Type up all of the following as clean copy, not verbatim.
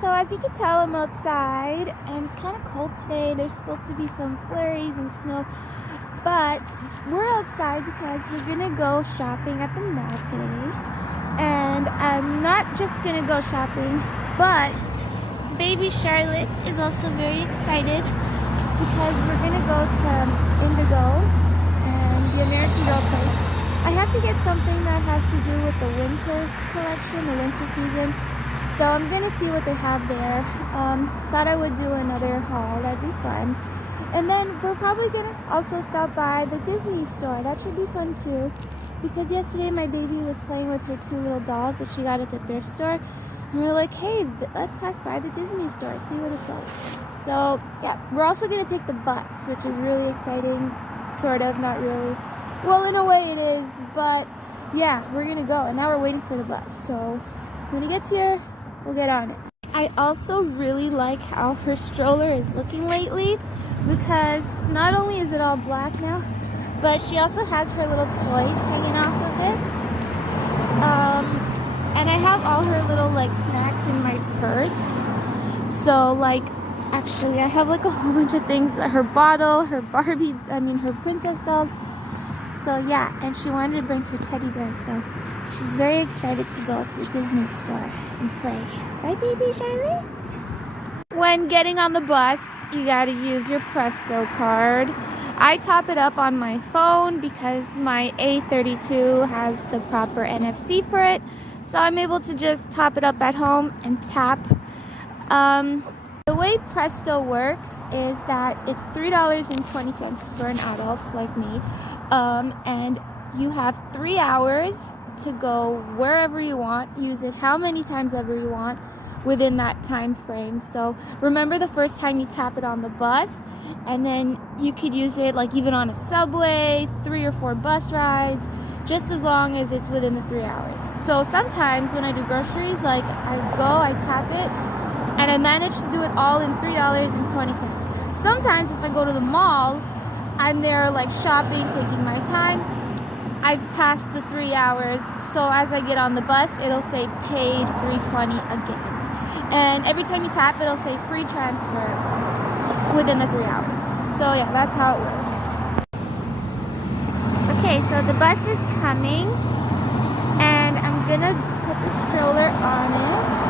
So as you can tell, I'm outside and it's kind of cold today. There's supposed to be some flurries and snow, but we're outside because we're gonna go shopping at the mall today. And I'm not just gonna go shopping, but baby Charlotte is also very excited because we're gonna go to Indigo and the American Girl place. I have to get something that has to do with the winter collection, the winter season. So I'm gonna see what they have there. Thought I would do another haul, that'd be fun. And then we're probably gonna also stop by the Disney store. That should be fun too. Because yesterday my baby was playing with her 2 little dolls that she got at the thrift store. And we were like, hey, let's pass by the Disney store, see what it's like. So yeah, we're also gonna take the bus, which is really exciting. Sort of, not really. Well, in a way it is, but yeah, we're gonna go. And now we're waiting for the bus. So when it gets here, we'll get on it. I also really like how her stroller is looking lately because not only is it all black now, but she also has her little toys hanging off of it. And I have all her little like snacks in my purse. So like, actually I have like a whole bunch of things, her bottle, her Barbie, her princess dolls. So yeah, and she wanted to bring her teddy bear, so she's very excited to go to the Disney store and play. Right, baby Charlotte? When getting on the bus, you gotta use your Presto card. I top it up on my phone because my A32 has the proper NFC for it, so I'm able to just top it up at home and tap. The way Presto works is that it's $3.20 for an adult like me, and you have 3 hours to go wherever you want, use it how many times ever you want within that time frame. So remember the first time you tap it on the bus, and then you could use it like even on a subway, 3 or 4 bus rides, just as long as it's within the 3 hours. So sometimes when I do groceries, like I tap it, and I manage to do it all in $3.20. Sometimes if I go to the mall, I'm there like shopping, taking my time. I've passed the 3 hours, so as I get on the bus, it'll say paid $3.20 again. And every time you tap, it'll say free transfer within the 3 hours. So yeah, that's how it works. Okay, so the bus is coming, and I'm gonna put the stroller on it.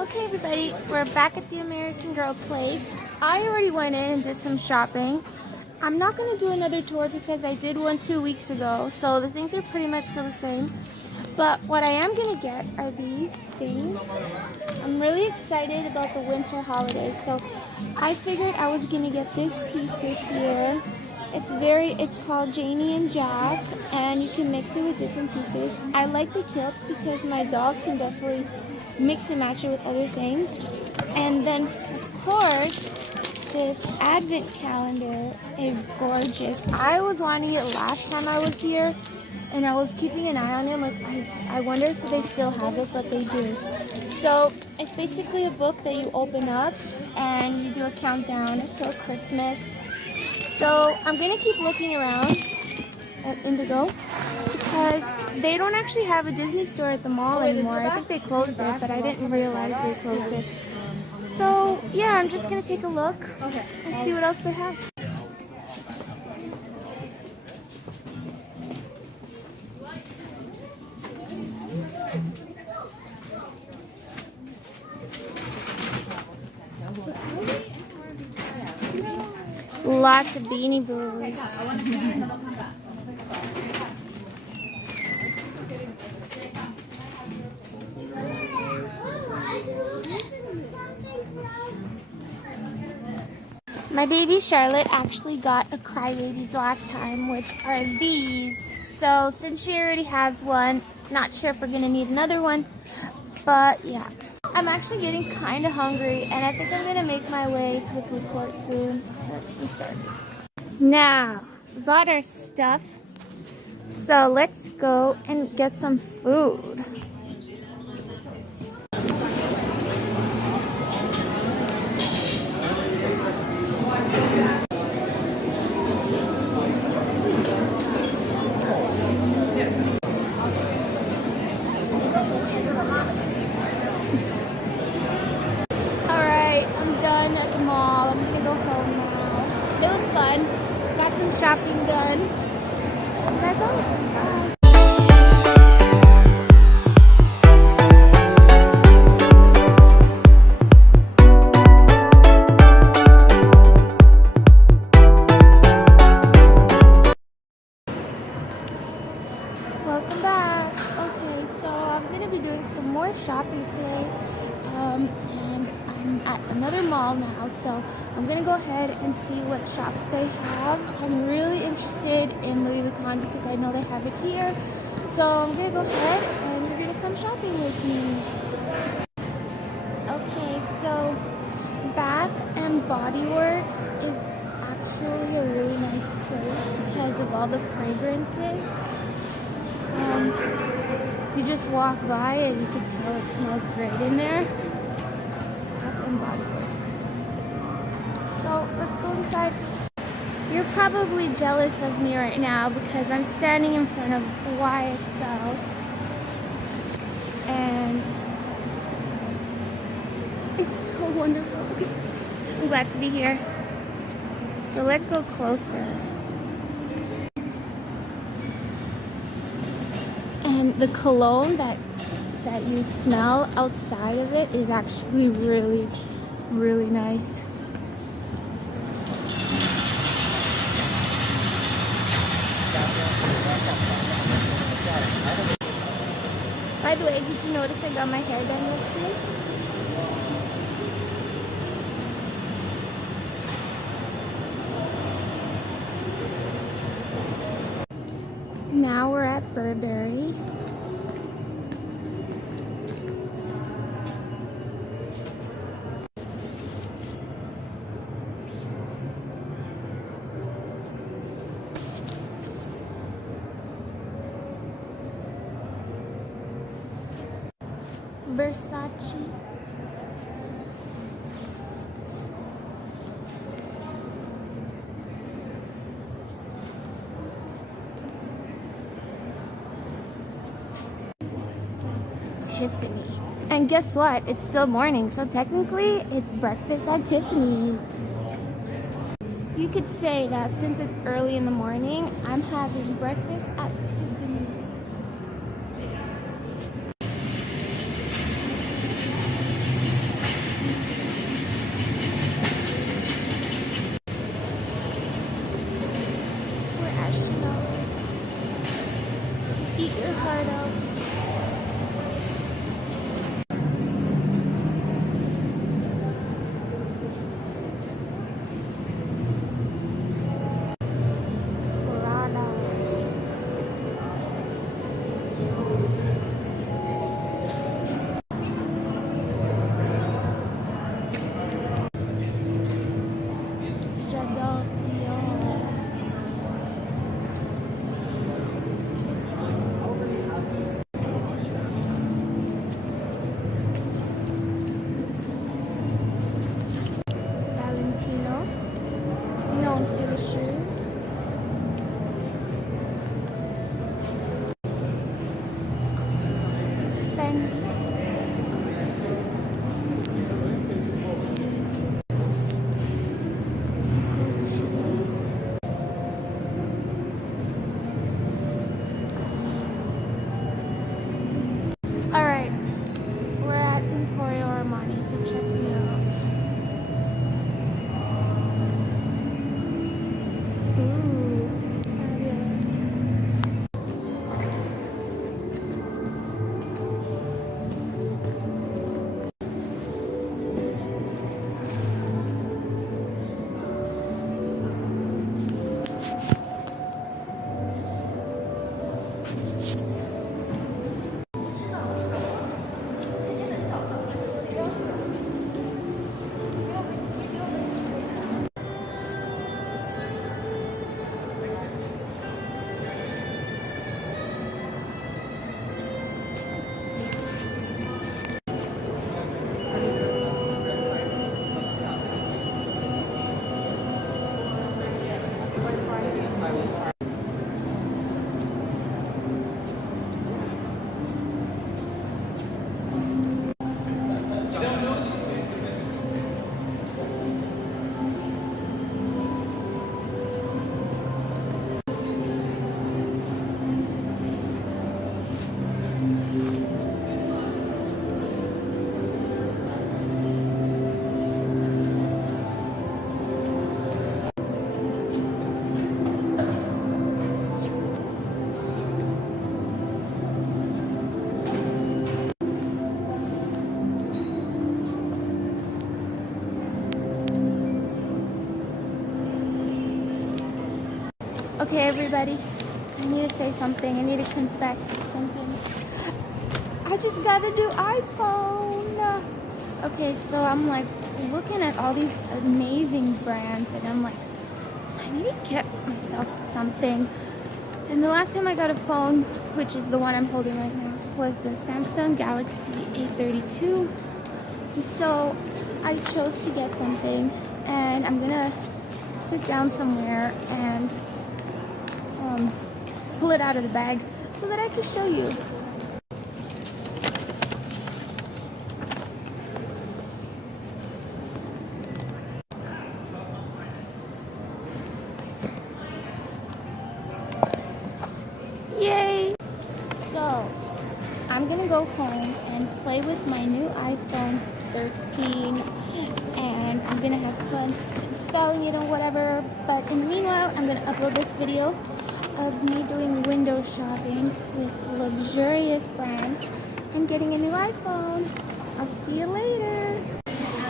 Okay everybody, we're back at the American Girl place. I already went in and did some shopping. I'm not going to do another tour because I did one 2 weeks ago, so the things are pretty much still the same. But what I am going to get are these things. I'm really excited about the winter holidays, so I figured I was going to get this piece this year. It's called Janie and Jack, and you can mix it with different pieces. I like the kilt because my dolls can definitely mix and match it with other things. And then, of course, this advent calendar is gorgeous. I was wanting it last time I was here, and I was keeping an eye on it. Like, I wonder if they still have it, but they do. So it's basically a book that you open up, and you do a countdown until Christmas. So I'm going to keep looking around at Indigo because they don't actually have a Disney store at the mall anymore. I think they closed it, but I didn't realize they closed it. So yeah, I'm just going to take a look and see what else they have. Lots of Beanie Boos. My baby Charlotte actually got a Crybabies last time, which are these. So since she already has one, not sure if we're gonna need another one, but yeah. I'm actually getting kind of hungry, and I think I'm gonna make my way to the food court soon. Let's start. Now, we bought our stuff, so let's go and get some food. Alright, I'm done at the mall. I'm gonna go home now. It was fun. Got some shopping done. That's all. Bye. Welcome back. Okay, so I'm gonna be doing some more shopping today, and I'm at another mall now, so I'm gonna go ahead and see what shops they have. I'm really interested in Louis Vuitton because I know they have it here, so I'm gonna go ahead and you're gonna come shopping with me. Okay, so Bath and Body Works is actually a really nice place because of all the fragrances. You just walk by and you can tell it smells great in there. Bath and Body Works. So let's go inside. You're probably jealous of me right now because I'm standing in front of YSL and it's so wonderful. I'm glad to be here. So let's go closer. And the cologne that you smell outside of it is actually really, really nice. By the way, did you notice I got my hair done yesterday? Now we're at Burberry. Versace. Tiffany. And guess what? It's still morning, so technically it's breakfast at Tiffany's. You could say that since it's early in the morning, I'm having breakfast at Tiffany's. We're at Chanel. Eat your heart out. Alright, we're at Emporio Armani, so check me out. Ooh, fabulous. Okay, everybody, I need to say something. I need to confess something. I just got a new iPhone. Okay, so I'm like looking at all these amazing brands, and I'm like, I need to get myself something. And the last time I got a phone, which is the one I'm holding right now, was the Samsung Galaxy A32. And so I chose to get something, and I'm gonna sit down somewhere and pull it out of the bag so that I can show you. Yay! So I'm gonna go home and play with my new iPhone 13, and I'm gonna have fun installing it or whatever. But in the meanwhile, I'm gonna upload this video of me doing window shopping with luxurious brands and getting a new iPhone. I'll see you later.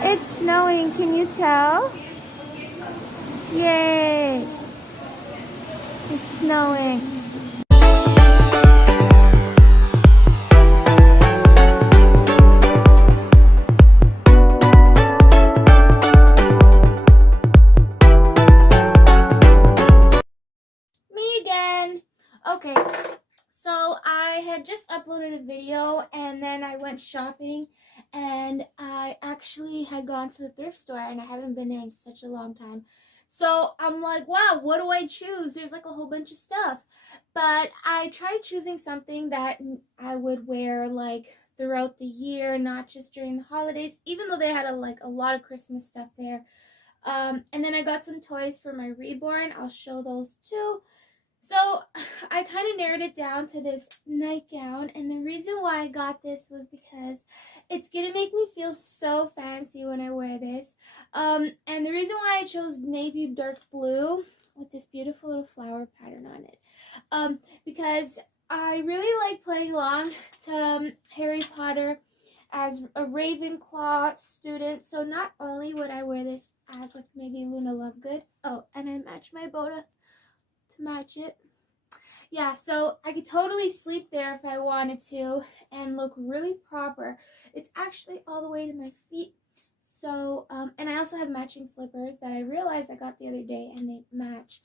It's snowing, can you tell? Yay! It's snowing. Okay, so I had just uploaded a video, and then I went shopping, and I actually had gone to the thrift store, and I haven't been there in such a long time. So I'm like, wow, what do I choose? There's like a whole bunch of stuff. But I tried choosing something that I would wear like throughout the year, not just during the holidays, even though they had a lot of Christmas stuff there. And then I got some toys for my reborn. I'll show those too. So I kind of narrowed it down to this nightgown, and the reason why I got this was because it's gonna make me feel so fancy when I wear this. And the reason why I chose navy dark blue with this beautiful little flower pattern on it, because I really like playing along to Harry Potter as a Ravenclaw student. So not only would I wear this as like maybe Luna Lovegood, oh, and I match my bow to match it. Yeah, so I could totally sleep there if I wanted to and look really proper. It's actually all the way to my feet. So, and I also have matching slippers that I realized I got the other day, and they match.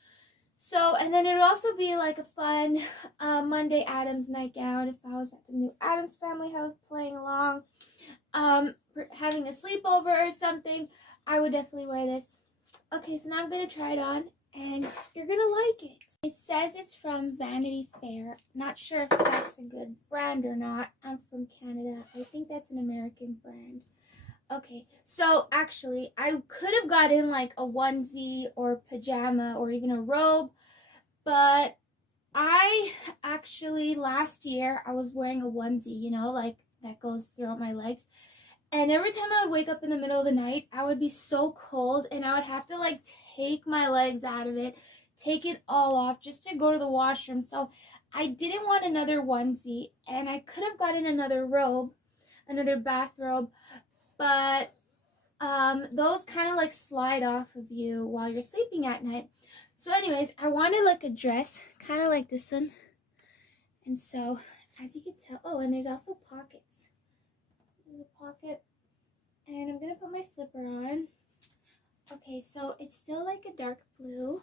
So, and then it would also be like a fun Monday Addams nightgown if I was at the new Addams family house playing along, having a sleepover or something. I would definitely wear this. Okay, so now I'm going to try it on, and you're going to like it. It says it's from Vanity Fair. Not sure if that's a good brand or not. I'm from Canada. I think that's an American brand. Okay, so actually, I could have gotten like a onesie or pajama or even a robe, but I actually, last year, I was wearing a onesie, you know, like that goes throughout my legs. And every time I would wake up in the middle of the night, I would be so cold, and I would have to like take my legs out of it, take it all off just to go to the washroom. So I didn't want another onesie, and I could have gotten another robe, another bathrobe, but those kind of like slide off of you while you're sleeping at night. So anyways, I wanted like a dress, kind of like this one. And so, as you can tell, oh, and there's also pockets. There's a pocket. And I'm going to put my slipper on. Okay, so it's still like a dark blue.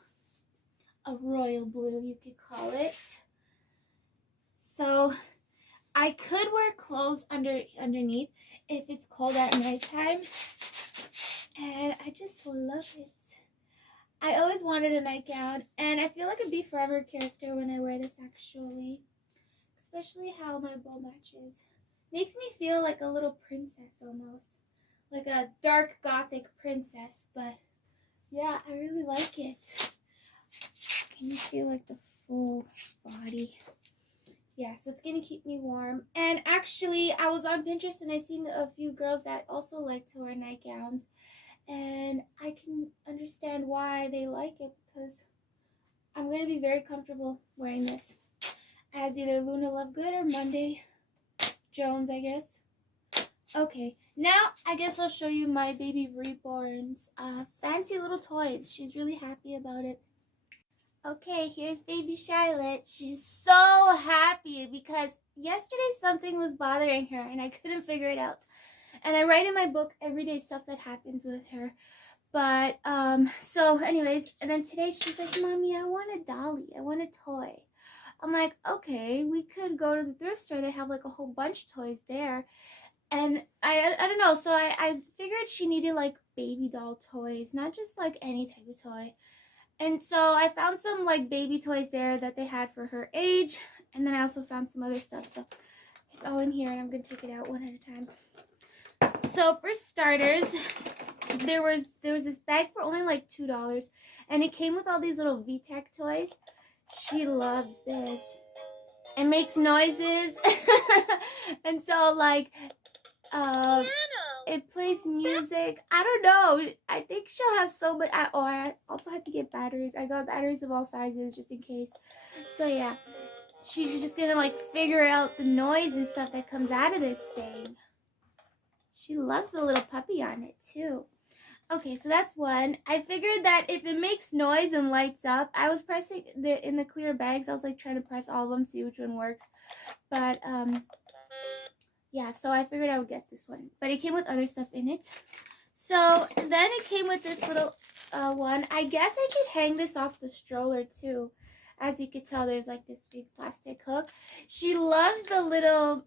A royal blue, you could call it. So I could wear clothes underneath if it's cold at nighttime. And I just love it. I always wanted a nightgown, and I feel like a Be Forever character when I wear this, actually. Especially how my bow matches. Makes me feel like a little princess almost. Like a dark gothic princess, but yeah, I really like it. Can you see like the full body? Yeah, so it's gonna keep me warm. And actually, I was on Pinterest and I seen a few girls that also like to wear nightgowns, and I can understand why they like it, because I'm gonna be very comfortable wearing this as either Luna Lovegood or Monday Jones, I guess. Okay, now I guess I'll show you my baby reborn's fancy little toys. She's really happy about it. Okay, here's baby Charlotte. She's so happy because yesterday something was bothering her and I couldn't figure it out. And I write in my book everyday stuff that happens with her. But, so anyways, and then today she's like, Mommy, I want a dolly. I want a toy. I'm like, okay, we could go to the thrift store. They have like a whole bunch of toys there. And I don't know. So I figured she needed like baby doll toys, not just like any type of toy. And so I found some like baby toys there that they had for her age. And then I also found some other stuff. So it's all in here and I'm going to take it out one at a time. So for starters, there was this bag for only like $2 and it came with all these little VTech toys. She loves this. It makes noises. And so like it plays music. I don't know. I think she'll have so much. I also had to get batteries. I got batteries of all sizes just in case. So yeah, she's just gonna like figure out the noise and stuff that comes out of this thing. She loves the little puppy on it too. Okay, so that's one. I figured that if it makes noise and lights up, I was pressing in the clear bags. I was like trying to press all of them, see which one works. But yeah, so I figured I would get this one. But it came with other stuff in it. So then it came with this little one. I guess I could hang this off the stroller too. As you could tell, there's like this big plastic hook. She loves the little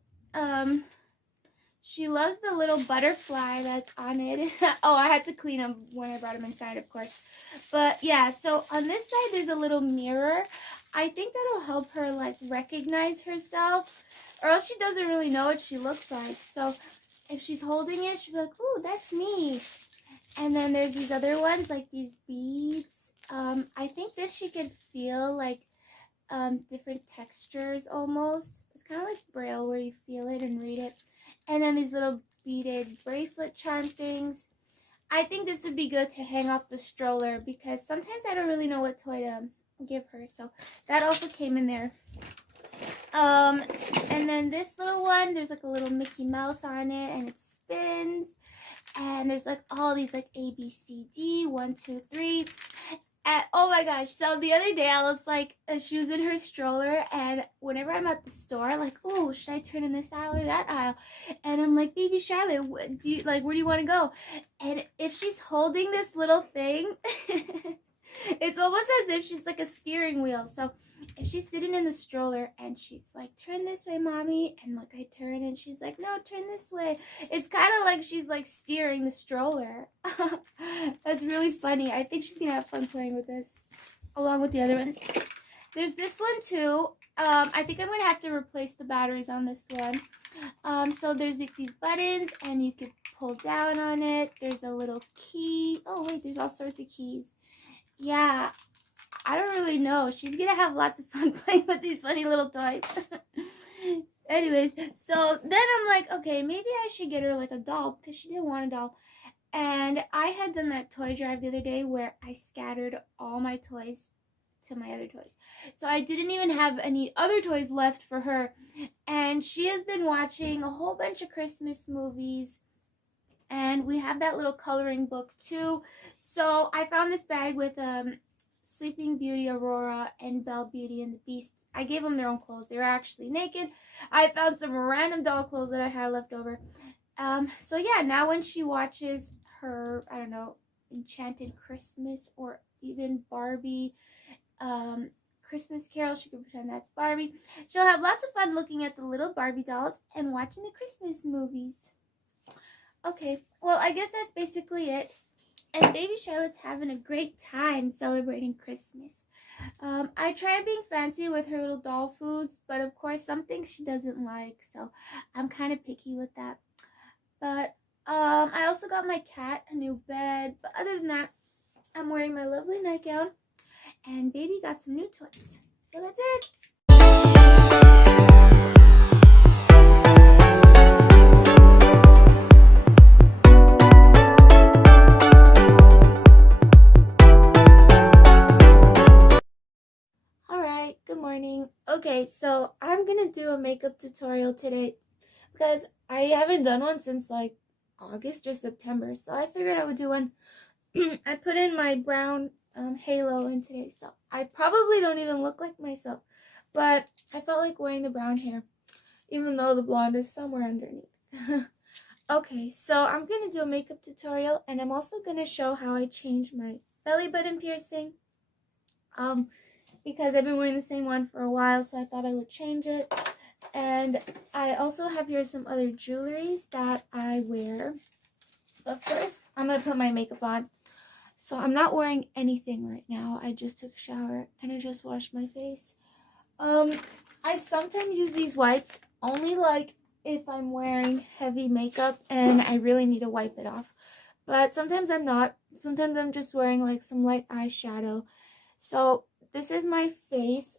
butterfly that's on it. Oh, I had to clean them when I brought them inside, of course. But yeah, so on this side, there's a little mirror. I think that'll help her like recognize herself, or else she doesn't really know what she looks like. So if she's holding it, she'll be like, ooh, that's me. And then there's these other ones, like these beads. I think this she could feel like different textures almost. It's kind of like Braille where you feel it and read it. And then these little beaded bracelet charm things. I think this would be good to hang off the stroller because sometimes I don't really know what toy to give her. So that also came in there. And then this little one, there's like a little Mickey Mouse on it and it spins. And there's like all these like A, B, C, D, 1, 2, 3. And, oh my gosh, so the other day I was like, she was in her stroller, and whenever I'm at the store, like, oh, should I turn in this aisle or that aisle? And I'm like, baby Charlotte, where do you want to go? And if she's holding this little thing, it's almost as if she's like a steering wheel. So if she's sitting in the stroller and she's like, turn this way, Mommy, and like I turn and she's like, no, turn this way. It's kind of like she's like steering the stroller. That's really funny. I think she's gonna have fun playing with this along with the other ones. There's this one too. I think I'm gonna have to replace the batteries on this one. So there's like these buttons and you could pull down on it. There's a little key. Oh wait, there's all sorts of keys. Yeah, I don't really know. She's gonna have lots of fun playing with these funny little toys. Anyways, so then I'm like, okay, maybe I should get her like a doll because she didn't want a doll. And I had done that toy drive the other day where I scattered all my toys to my other toys. So I didn't even have any other toys left for her. And she has been watching a whole bunch of Christmas movies. And we have that little coloring book too. So I found this bag with Sleeping Beauty, Aurora, and Belle Beauty and the Beast. I gave them their own clothes. They were actually naked. I found some random doll clothes that I had left over. So yeah, now when she watches her, I don't know, Enchanted Christmas or even Barbie Christmas Carol, she can pretend that's Barbie. She'll have lots of fun looking at the little Barbie dolls and watching the Christmas movies. Okay, well, I guess that's basically it. And baby Charlotte's having a great time celebrating Christmas. I tried being fancy with her little doll foods, but of course some things she doesn't like, so I'm kind of picky with that. But I also got my cat a new bed, but other than that, I'm wearing my lovely nightgown, and baby got some new toys. So that's it. Good morning. Okay, so I'm gonna do a makeup tutorial today because I haven't done one since like August or September, so I figured I would do one. I put in my brown halo in today, so I probably don't even look like myself, but I felt like wearing the brown hair, even though the blonde is somewhere underneath. Okay, so I'm gonna do a makeup tutorial, and I'm also gonna show how I changed my belly button piercing, because I've been wearing the same one for a while, so I thought I would change it. And I also have here some other jewelries that I wear. But first, I'm going to put my makeup on. So I'm not wearing anything right now. I just took a shower and I just washed my face. I sometimes use these wipes only like if I'm wearing heavy makeup and I really need to wipe it off. But sometimes I'm not. Sometimes I'm just wearing like some light eyeshadow. So this is my face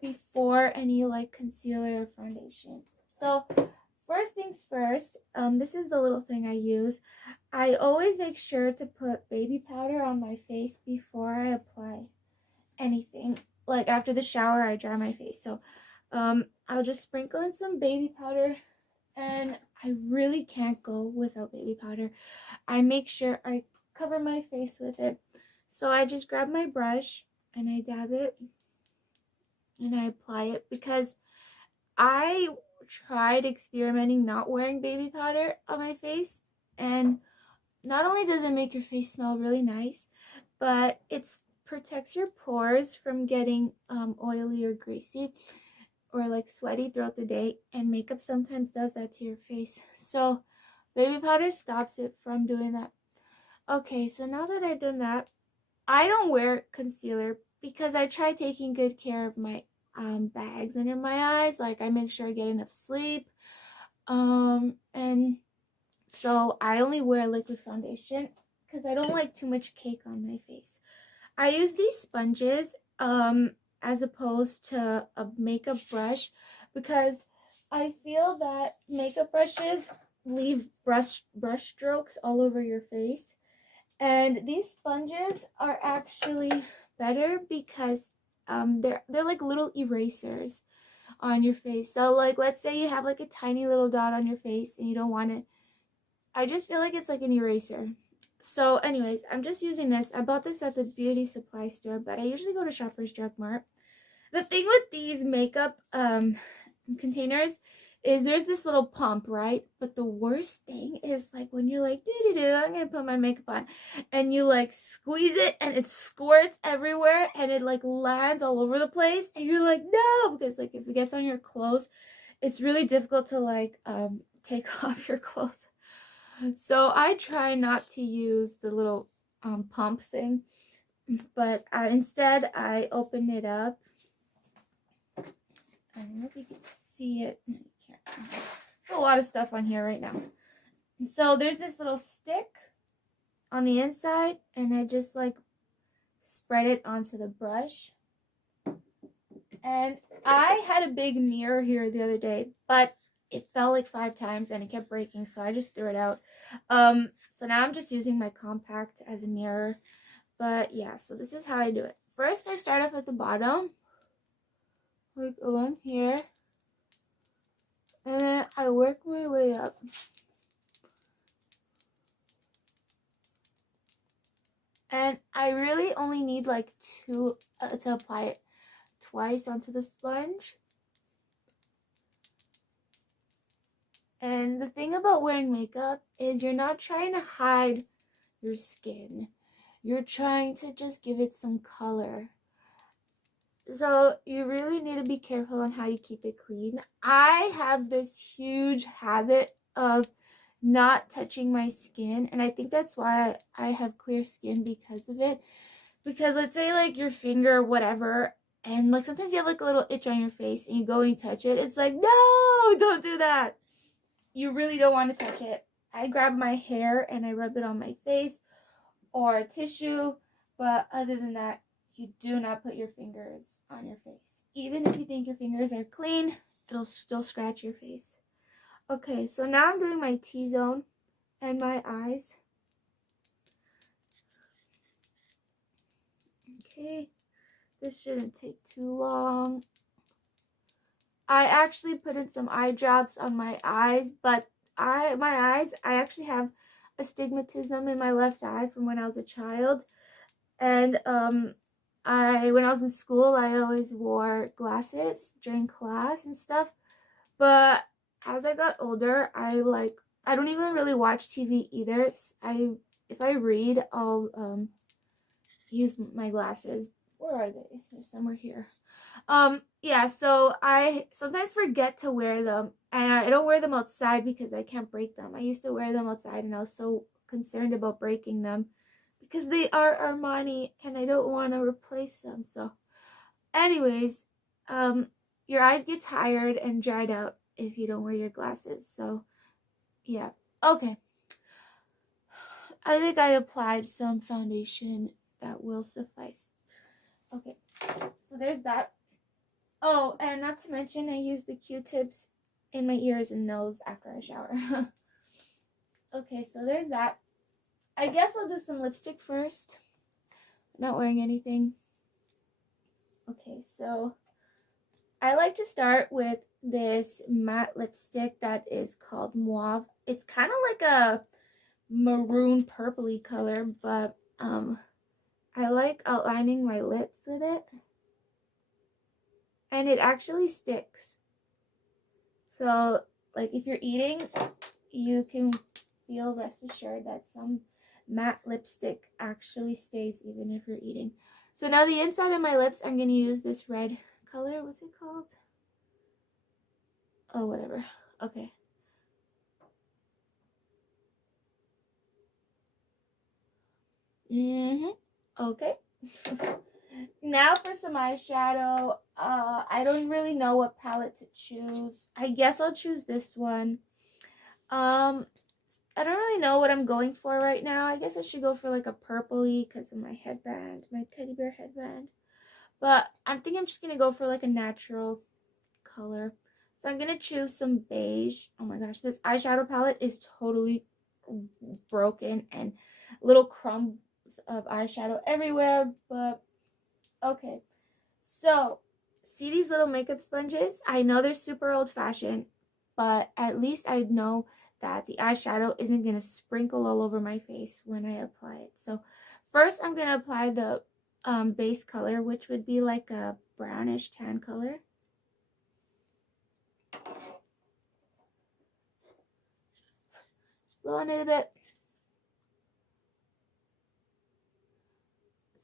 before any like concealer or foundation. So first things first, this is the little thing I use. I always make sure to put baby powder on my face before I apply anything. Like after the shower, I dry my face. So I'll just sprinkle in some baby powder, and I really can't go without baby powder. I make sure I cover my face with it. So I just grab my brush and I dab it and I apply it, because I tried experimenting not wearing baby powder on my face, and not only does it make your face smell really nice, but it protects your pores from getting oily or greasy or like sweaty throughout the day, and makeup sometimes does that to your face. So baby powder stops it from doing that. Okay, so now that I've done that, I don't wear concealer because I try taking good care of my bags under my eyes. Like I make sure I get enough sleep. And so I only wear liquid foundation because I don't like too much cake on my face. I use these sponges as opposed to a makeup brush, because I feel that makeup brushes leave brush strokes all over your face. And these sponges are actually better because they're like little erasers on your face. So like let's say you have like a tiny little dot on your face and you don't want it. I just feel like it's like an eraser. So anyways, I'm just using this. I bought this at the beauty supply store, but I usually go to Shoppers Drug Mart. The thing with these makeup containers is there's this little pump, right? But the worst thing is like when you're like, I'm gonna put my makeup on, and you like squeeze it and it squirts everywhere and it like lands all over the place, and you're like, no, because like if it gets on your clothes, it's really difficult to like take off your clothes. So I try not to use the little pump thing, but instead I open it up. I don't know if you can see it. No, you can't. There's a lot of stuff on here right now. So there's this little stick on the inside, and I just like spread it onto the brush. And I had a big mirror here the other day, but it fell like 5 times and it kept breaking, so I just threw it out. So now I'm just using my compact as a mirror. But yeah, so this is how I do it. First, I start off at the bottom, like along here, and then I work my way up. And I really only need like 2 to apply it twice onto the sponge. And the thing about wearing makeup is you're not trying to hide your skin. You're trying to just give it some color. So you really need to be careful on how you keep it clean. I have this huge habit of not touching my skin, and I think that's why I have clear skin because of it. Because let's say like your finger or whatever, and like sometimes you have like a little itch on your face and you go and you touch it, it's like, no, don't do that. You really don't want to touch it. I grab my hair and I rub it on my face or a tissue, but other than that, you do not put your fingers on your face. Even if you think your fingers are clean, it'll still scratch your face. Okay, so now I'm doing my T-zone and my eyes. Okay, this shouldn't take too long. I actually put in some eye drops on my eyes, but I actually have astigmatism in my left eye from when I was a child. And when I was in school, I always wore glasses during class and stuff. But as I got older, I don't even really watch TV either. If I read, I'll use my glasses. Where are they? They're somewhere here. Yeah, so I sometimes forget to wear them, and I don't wear them outside because I can't break them. I used to wear them outside, and I was so concerned about breaking them because they are Armani, and I don't want to replace them. So, anyways, your eyes get tired and dried out if you don't wear your glasses. So, yeah. Okay. I think I applied some foundation that will suffice. Okay. So there's that. Oh, and not to mention, I use the Q-tips in my ears and nose after I shower. Okay, so there's that. I guess I'll do some lipstick first. I'm not wearing anything. Okay, so I like to start with this matte lipstick that is called Mauve. It's kind of like a maroon purpley color, but I like outlining my lips with it. And it actually sticks. So, like, if you're eating, you can feel rest assured that some matte lipstick actually stays even if you're eating. So now the inside of my lips, I'm going to use this red color. What's it called? Oh, whatever. Okay. Okay. Now for some eyeshadow. I don't really know what palette to choose. I guess I'll choose this one. I don't really know what I'm going for right now. I guess I should go for like a purpley because of my headband, my teddy bear headband. But I think I'm just going to go for like a natural color. So I'm going to choose some beige. Oh my gosh, this eyeshadow palette is totally broken and little crumbs of eyeshadow everywhere. But okay. So see these little makeup sponges? I know they're super old fashioned, but at least I know that the eyeshadow isn't going to sprinkle all over my face when I apply it. So first I'm going to apply the base color, which would be like a brownish tan color. Just blow on it a bit.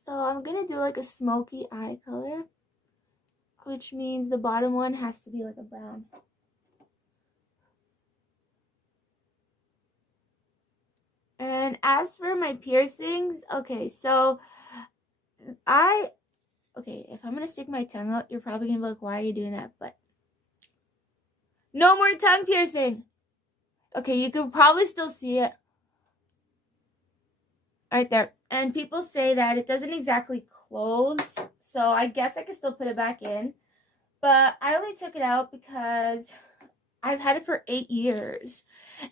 So I'm going to do like a smoky eye color, which means the bottom one has to be like a brown. And as for my piercings, okay, so if I'm going to stick my tongue out, you're probably going to be like, why are you doing that? But no more tongue piercing. Okay, you can probably still see it right there. And people say that it doesn't exactly close, so I guess I can still put it back in. But I only took it out because I've had it for 8 years.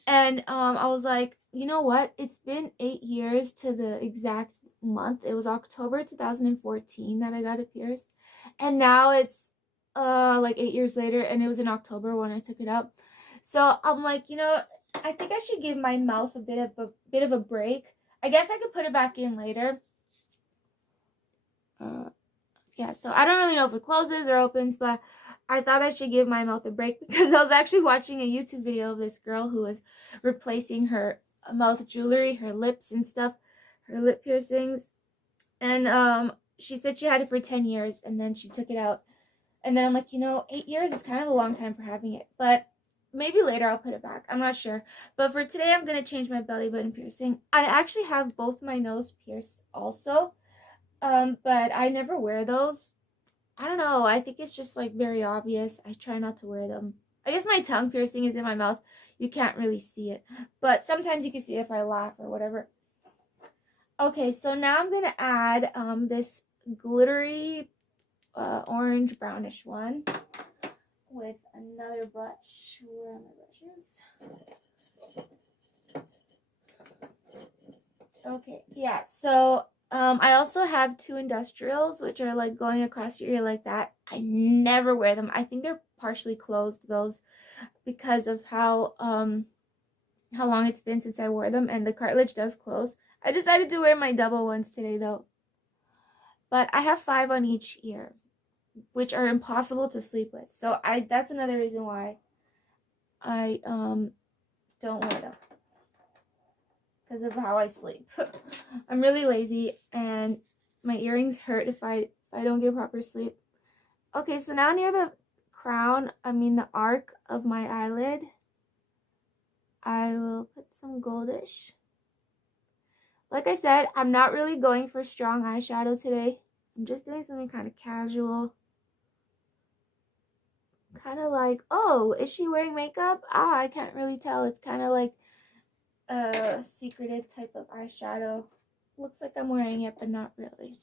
And I was like, you know what? It's been 8 years to the exact month. It was October 2014 that I got it pierced. And now it's like 8 years later, and it was in October when I took it out. So I'm like, you know, I think I should give my mouth a bit of a break. I guess I could put it back in later. Yeah, so I don't really know if it closes or opens, but I thought I should give my mouth a break because I was actually watching a YouTube video of this girl who was replacing her mouth jewelry, her lips and stuff, her lip piercings. And she said she had it for 10 years and then she took it out. And then I'm like, you know, 8 years is kind of a long time for having it. But maybe later I'll put it back. I'm not sure. But for today, I'm going to change my belly button piercing. I actually have both my nose pierced also. But I never wear those. I don't know. I think it's just like very obvious. I try not to wear them. I guess my tongue piercing is in my mouth. You can't really see it. But sometimes you can see it if I laugh or whatever. Okay, so now I'm going to add this glittery orange brownish one with another brush. Where are my brushes? Okay, yeah. So I also have two industrials, which are like going across your ear like that. I never wear them. I think they're partially closed, those, because of how long it's been since I wore them, and the cartilage does close. I decided to wear my double ones today, though. but I have 5 on each ear, which are impossible to sleep with. So that's another reason why I don't wear them, because of how I sleep. I'm really lazy and my earrings hurt if I don't get proper sleep. Okay, so now near the the arc of my eyelid, I will put some goldish. Like I said, I'm not really going for strong eyeshadow today. I'm just doing something kind of casual. Kind of like, oh, is she wearing makeup? I can't really tell. It's kind of like a secretive type of eyeshadow. Looks like I'm wearing it, but not really.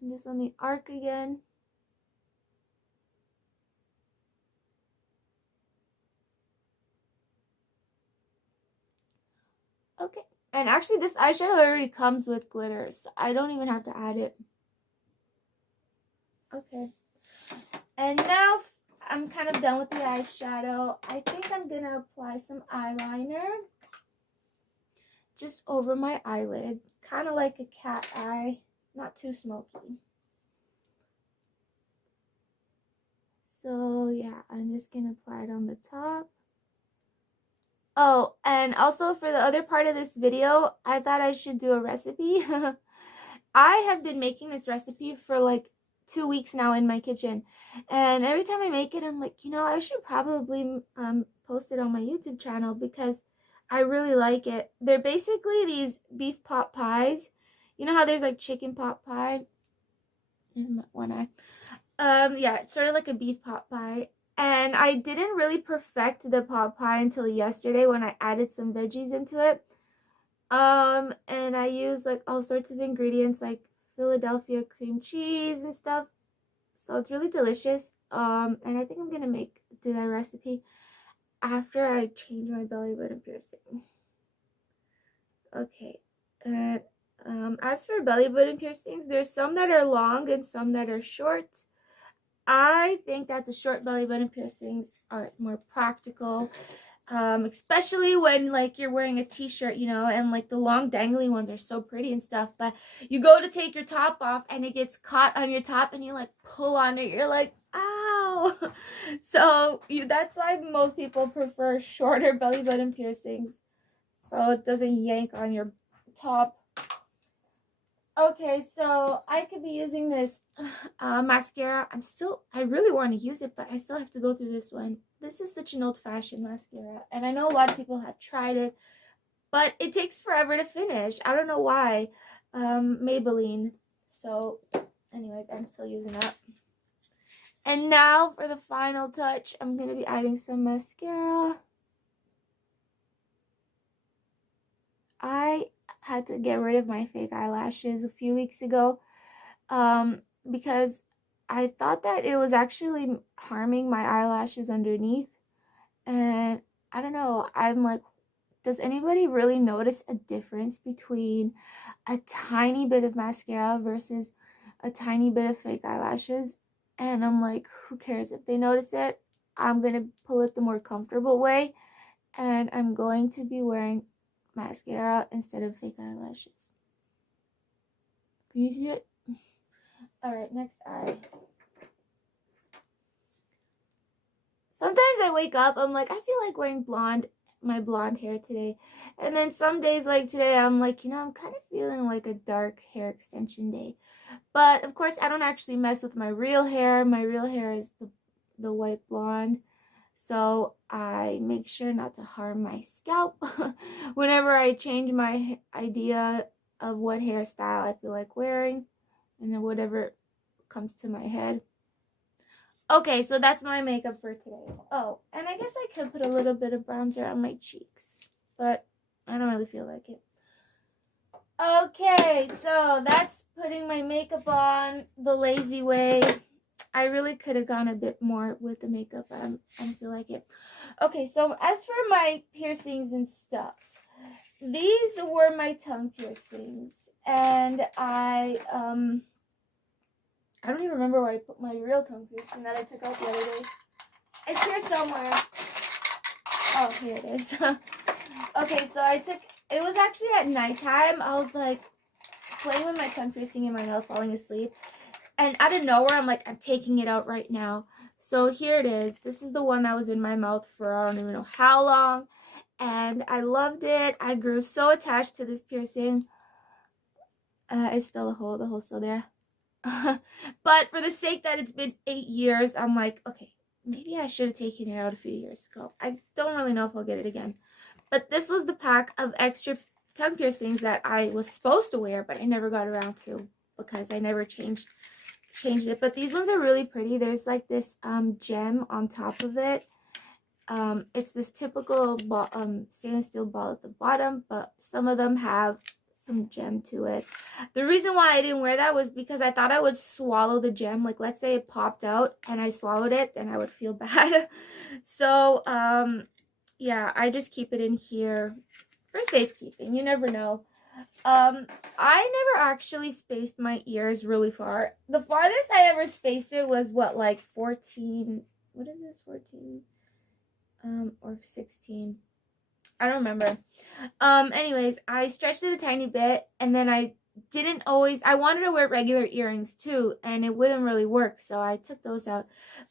And just on the arc again. Okay. And actually, this eyeshadow already comes with glitter, so I don't even have to add it. Okay. And now I'm kind of done with the eyeshadow. I think I'm going to apply some eyeliner just over my eyelid. Kind of like a cat eye. Not too smoky. So, yeah, I'm just going to apply it on the top. Oh, and also for the other part of this video, I thought I should do a recipe. I have been making this recipe for like 2 weeks now in my kitchen, and every time I make it, I'm like, I should probably post it on my YouTube channel because I really like it. They're basically these beef pot pies. You know how there's like chicken pot pie? Here's my one eye. Yeah, it's sort of like a beef pot pie. And I didn't really perfect the pot pie until yesterday when I added some veggies into it. And I used like all sorts of ingredients like Philadelphia cream cheese and stuff. So it's really delicious. And I think I'm gonna do that recipe after I change my belly button piercing. Okay. And as for belly button piercings, there's some that are long and some that are short. I think that the short belly button piercings are more practical, especially when like you're wearing a t-shirt, and like the long dangly ones are so pretty and stuff, but you go to take your top off and it gets caught on your top and you like pull on it, you're like, ow. So that's why most people prefer shorter belly button piercings, so it doesn't yank on your top. Okay, so I could be using this mascara. I really want to use it, but I still have to go through this one. This is such an old-fashioned mascara, and I know a lot of people have tried it, but it takes forever to finish. I don't know why. Maybelline. So, anyways, I'm still using that. And now for the final touch, I'm going to be adding some mascara. I had to get rid of my fake eyelashes a few weeks ago because I thought that it was actually harming my eyelashes underneath, and I don't know, I'm like, does anybody really notice a difference between a tiny bit of mascara versus a tiny bit of fake eyelashes? And I'm like, who cares if they notice it? I'm gonna pull it the more comfortable way, and I'm going to be wearing mascara instead of fake eyelashes. Can you see it? Alright, next eye. Sometimes I wake up, I'm like, I feel like wearing my blonde hair today. And then some days like today, I'm like, I'm kind of feeling like a dark hair extension day. But of course, I don't actually mess with my real hair. My real hair is the white blonde. So I make sure not to harm my scalp whenever I change my idea of what hairstyle I feel like wearing, and then whatever comes to my head. Okay, so that's my makeup for today. Oh, and I guess I could put a little bit of bronzer on my cheeks, but I don't really feel like it. Okay, so that's putting my makeup on the lazy way. I really could have gone a bit more with the makeup. I don't feel like it. Okay, so as for my piercings and stuff, these were my tongue piercings, and I don't even remember where I put my real tongue piercing that I took out the other day. It's here somewhere. Oh, here it is. Okay, so it was actually at nighttime. I was like, playing with my tongue piercing in my mouth, falling asleep. And out of nowhere, I'm like, I'm taking it out right now. So here it is. This is the one that was in my mouth for I don't even know how long. And I loved it. I grew so attached to this piercing. It's still a hole. The hole's still there. But for the sake that it's been 8 years, I'm like, okay, maybe I should have taken it out a few years ago. I don't really know if I'll get it again. But this was the pack of extra tongue piercings that I was supposed to wear, but I never got around to because I never changed it. But these ones are really pretty. There's like this gem on top of it. It's this typical stainless steel ball at the bottom, but some of them have some gem to it. The reason why I didn't wear that was because I thought I would swallow the gem. Like, let's say it popped out and I swallowed it, then I would feel bad. So yeah, I just keep it in here for safekeeping. You never know. I never actually spaced my ears really far. The farthest I ever spaced it was what, like 14, what is this, 14 or 16, I don't remember. Anyways, I stretched it a tiny bit, and then I wanted to wear regular earrings too, and it wouldn't really work, so I took those out.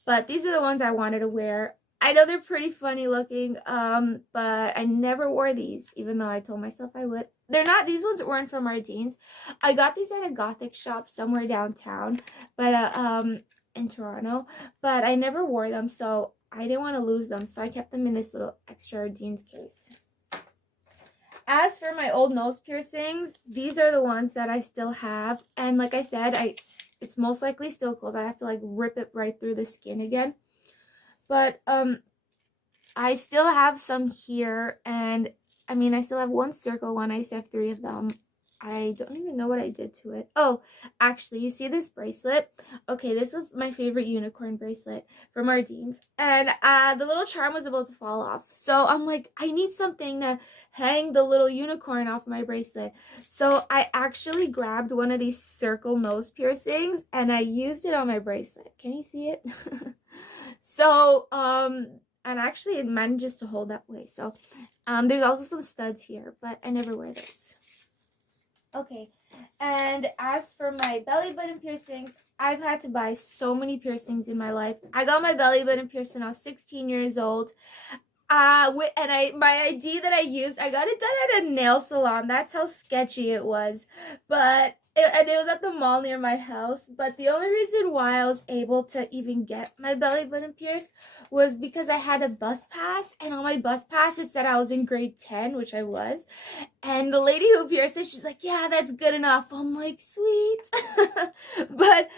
But these are the ones I wanted to wear. I know they're pretty funny looking, but I never wore these, even though I told myself I would. These ones weren't from Ardene's. I got these at a gothic shop somewhere downtown, but in Toronto, but I never wore them, so I didn't want to lose them, so I kept them in this little extra Ardene's case. As for my old nose piercings, these are the ones that I still have, and like I said, it's most likely still closed. I have to like rip it right through the skin again. But I still have some here, and I mean, I still have one circle one. I used to have 3 of them. I don't even know what I did to it. Oh, actually, you see this bracelet? Okay, this was my favorite unicorn bracelet from Ardene's, and the little charm was about to fall off. So I'm like, I need something to hang the little unicorn off my bracelet. So I actually grabbed one of these circle nose piercings, and I used it on my bracelet. Can you see it? So, and actually it manages to hold that way. So, there's also some studs here, but I never wear those. Okay, and as for my belly button piercings, I've had to buy so many piercings in my life. I got my belly button piercing when I was 16 years old. My ID that I used, I got it done at a nail salon. That's how sketchy it was. But it was at the mall near my house. But the only reason why I was able to even get my belly button pierced was because I had a bus pass, and on my bus pass it said I was in grade 10, which I was. And the lady who pierced it, she's like, "Yeah, that's good enough." I'm like, sweet. But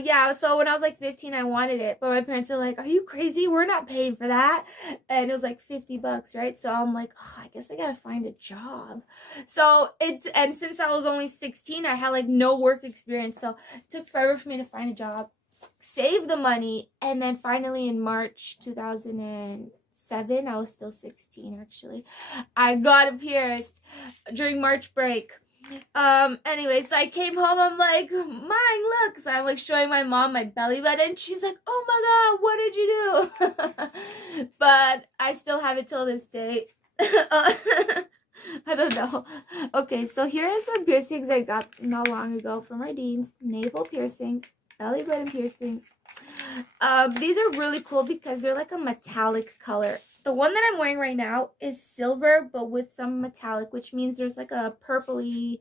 yeah, so when I was like 15, I wanted it, but my parents are like, "Are you crazy? We're not paying for that." And it was like $50, right? So I'm like, oh, I guess I gotta find a job. So and since I was only 16, I had like no work experience, so it took forever for me to find a job, save the money, and then finally in March 2007, I was still 16 actually, I got it pierced during March break. Anyways, so I came home, I'm like, "Mine, look." So I'm like showing my mom my belly button. She's like, "Oh my god, what did you do?" But I still have it till this day. I don't know. Okay, so here are some piercings I got not long ago from Ardene's. Navel piercings, belly button piercings. These are really cool because they're like a metallic color. The one that I'm wearing right now is silver, but with some metallic, which means there's like a purpley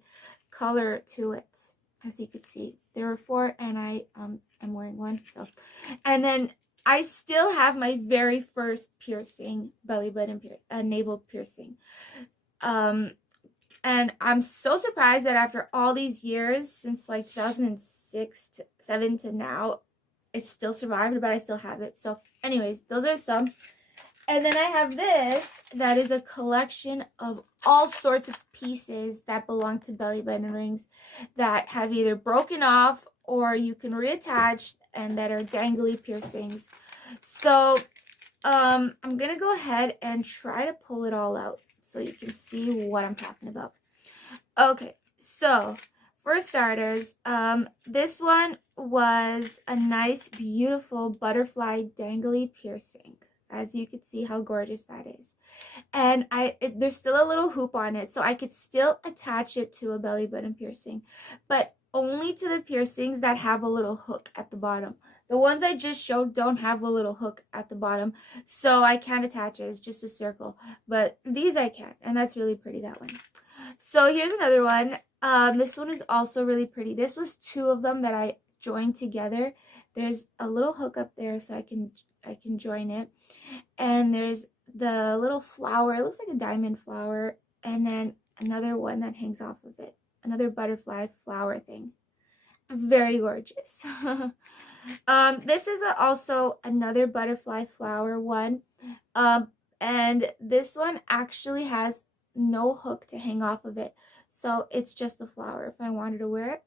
color to it. As you can see, there were 4, and I'm wearing one. So, and then I still have my very first piercing, belly button navel piercing. And I'm so surprised that after all these years, since like 2006 to 7 to now, it still survived, but I still have it. So anyways, those are some. And then I have this that is a collection of all sorts of pieces that belong to belly button rings that have either broken off or you can reattach, and that are dangly piercings. So I'm going to go ahead and try to pull it all out so you can see what I'm talking about. Okay, so for starters, this one was a nice, beautiful butterfly dangly piercing. as you can see how gorgeous that is. And there's still a little hoop on it, so I could still attach it to a belly button piercing, but only to the piercings that have a little hook at the bottom. The ones I just showed don't have a little hook at the bottom, so I can't attach it. It's just a circle, but these I can, and that's really pretty, that one. So here's another one. This one is also really pretty. This was 2 of them that I joined together. There's a little hook up there so I can join it, and there's the little flower. It looks like a diamond flower, and then another one that hangs off of it, another butterfly flower thing. Very gorgeous. This is also another butterfly flower one, and this one actually has no hook to hang off of it, so it's just the flower if I wanted to wear it.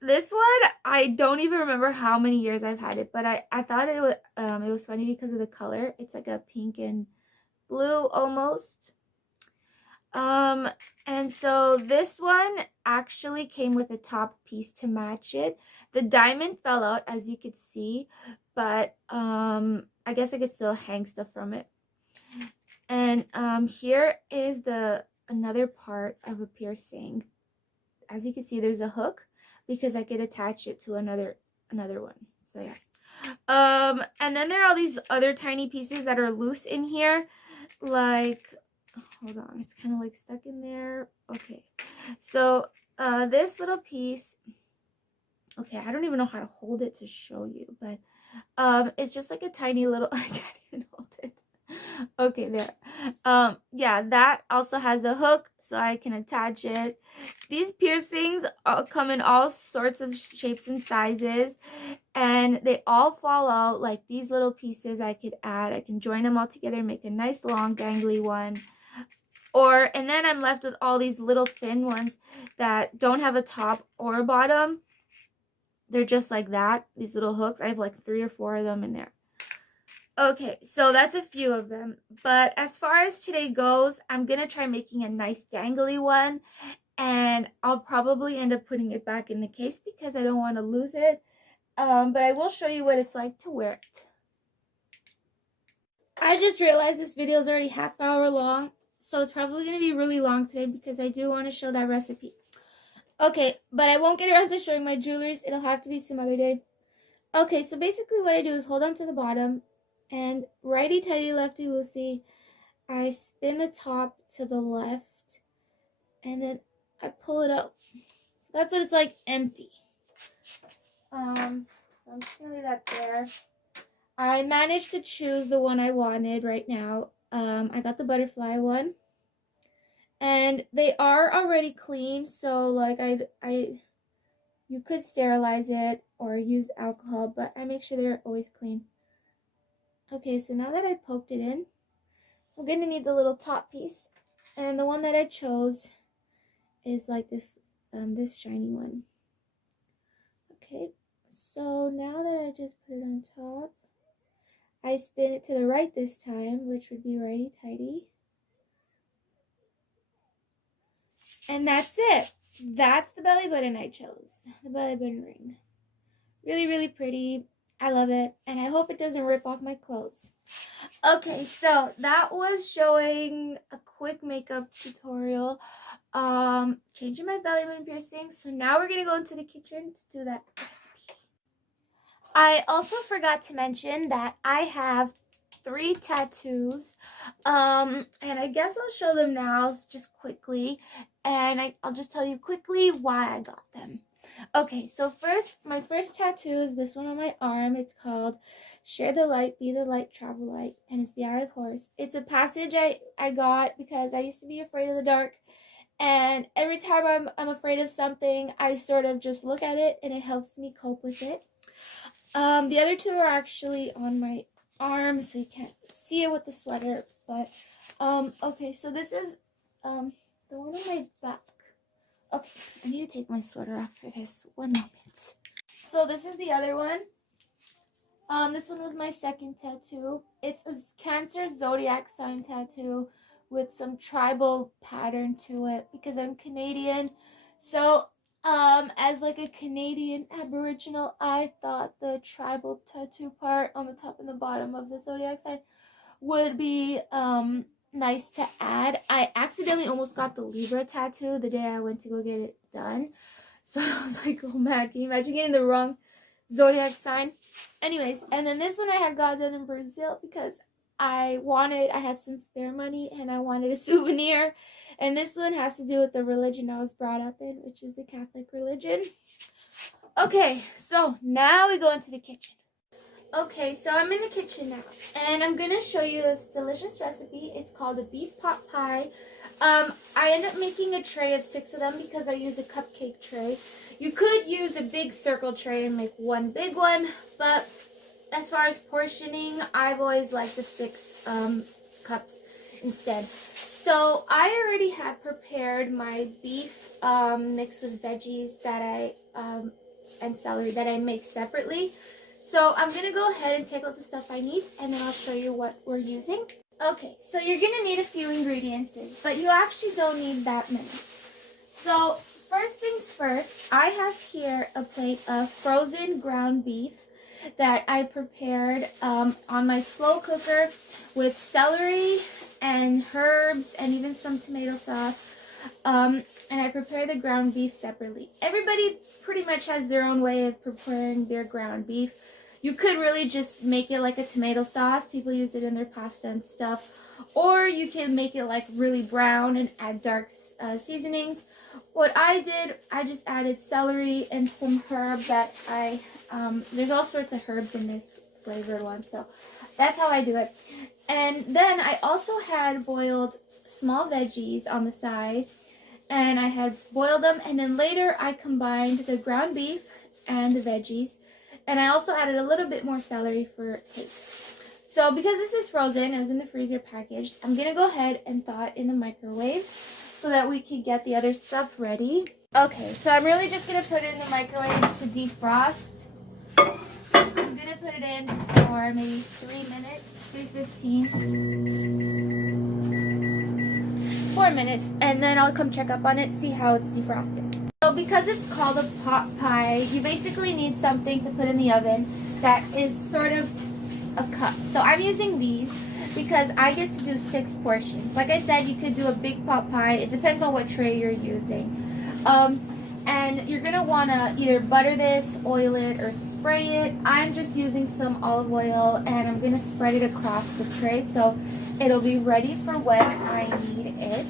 This one, I don't even remember how many years I've had it, but I thought it was funny because of the color. It's like a pink and blue almost. And so this one actually came with a top piece to match it. The diamond fell out, as you could see, but I guess I could still hang stuff from it. And here is another part of a piercing. As you can see, there's a hook because I could attach it to another one. So yeah. And then there are all these other tiny pieces that are loose in here, like, hold on, it's kind of like stuck in there. Okay, so this little piece, okay, I don't even know how to hold it to show you, but it's just like a tiny little, I can't even hold it. Okay, there. Yeah, that also has a hook, so I can attach it. These piercings come in all sorts of shapes and sizes, and they all fall out. Like these little pieces I could add. I can join them all together, make a nice long dangly one. And then I'm left with all these little thin ones that don't have a top or a bottom. They're just like that, these little hooks. I have like 3 or 4 of them in there. Okay, so that's a few of them. But as far as today goes, I'm going to try making a nice dangly one. And I'll probably end up putting it back in the case because I don't want to lose it. But I will show you what it's like to wear it. I just realized this video is already ½ hour long. So it's probably going to be really long today because I do want to show that recipe. Okay, but I won't get around to showing my jewelries. It'll have to be some other day. Okay, so basically what I do is hold on to the bottom. And righty-tighty, lefty-loosey, I spin the top to the left, and then I pull it up. So that's what it's like empty. So I'm just going to leave that there. I managed to choose the one I wanted right now. I got the butterfly one. And they are already clean, so like you could sterilize it or use alcohol, but I make sure they're always clean. Okay, so now that I poked it in, I'm going to need the little top piece. And the one that I chose is like this shiny one. Okay, so now that I just put it on top, I spin it to the right this time, which would be righty-tighty. And that's it. That's the belly button I chose. The belly button ring. Really, really pretty. I love it. And I hope it doesn't rip off my clothes. Okay, so that was showing a quick makeup tutorial. Changing my belly button piercing. So now we're going to go into the kitchen to do that recipe. I also forgot to mention that I have 3 tattoos, and I guess I'll show them now just quickly, and I'll just tell you quickly why I got them. Okay, so my first tattoo is this one on my arm. It's called Share the Light, Be the Light, Travel Light, and it's the Eye of Horse. It's a passage I got because I used to be afraid of the dark, and every time I'm afraid of something, I sort of just look at it, and it helps me cope with it. The other 2 are actually on my arm, so you can't see it with the sweater, but okay, so this is the one on my back. Okay, I need to take my sweater off for this. 1 moment. So this is the other one. This one was my second tattoo. It's a Cancer zodiac sign tattoo with some tribal pattern to it because I'm Canadian. So As like a Canadian Aboriginal, I thought the tribal tattoo part on the top and the bottom of the zodiac sign would be nice to add. I accidentally almost got the Libra tattoo the day I went to go get it done. So I was like, oh man, can you imagine getting the wrong zodiac sign? Anyways, and then this one I had got done in Brazil because I had some spare money and I wanted a souvenir. And this one has to do with the religion I was brought up in, which is the Catholic religion. Okay, so now we go into the kitchen. Okay, so I'm in the kitchen now, and I'm going to show you this delicious recipe. It's called a beef pot pie. I end up making a tray of 6 of them because I use a cupcake tray. You could use a big circle tray and make one big one, but as far as portioning, I've always liked the 6 cups instead. So I already have prepared my beef mixed with veggies that and celery that I make separately. So I'm going to go ahead and take out the stuff I need, and then I'll show you what we're using. Okay, so you're going to need a few ingredients, but you actually don't need that many. So first things first, I have here a plate of frozen ground beef that I prepared on my slow cooker with celery and herbs and even some tomato sauce. And I prepare the ground beef separately. Everybody pretty much has their own way of preparing their ground beef. You could really just make it like a tomato sauce. People use it in their pasta and stuff. Or you can make it like really brown and add dark seasonings. What I did, I just added celery and some herb that there's all sorts of herbs in this flavored one. So that's how I do it. And then I also had boiled small veggies on the side. And I had boiled them. And then later I combined the ground beef and the veggies. And I also added a little bit more celery for taste. So because this is frozen, it was in the freezer packaged, I'm going to go ahead and thaw it in the microwave so that we can get the other stuff ready. Okay, so I'm really just going to put it in the microwave to defrost. I'm going to put it in for maybe 3 minutes, 3:15. 4 minutes, and then I'll come check up on it, see how it's defrosted. So because it's called a pot pie, you basically need something to put in the oven that is sort of a cup. So I'm using these because I get to do 6 portions. Like I said, you could do a big pot pie. It depends on what tray you're using. And you're going to want to either butter this, oil it, or spray it. I'm just using some olive oil, and I'm going to spread it across the tray so it'll be ready for when I need it.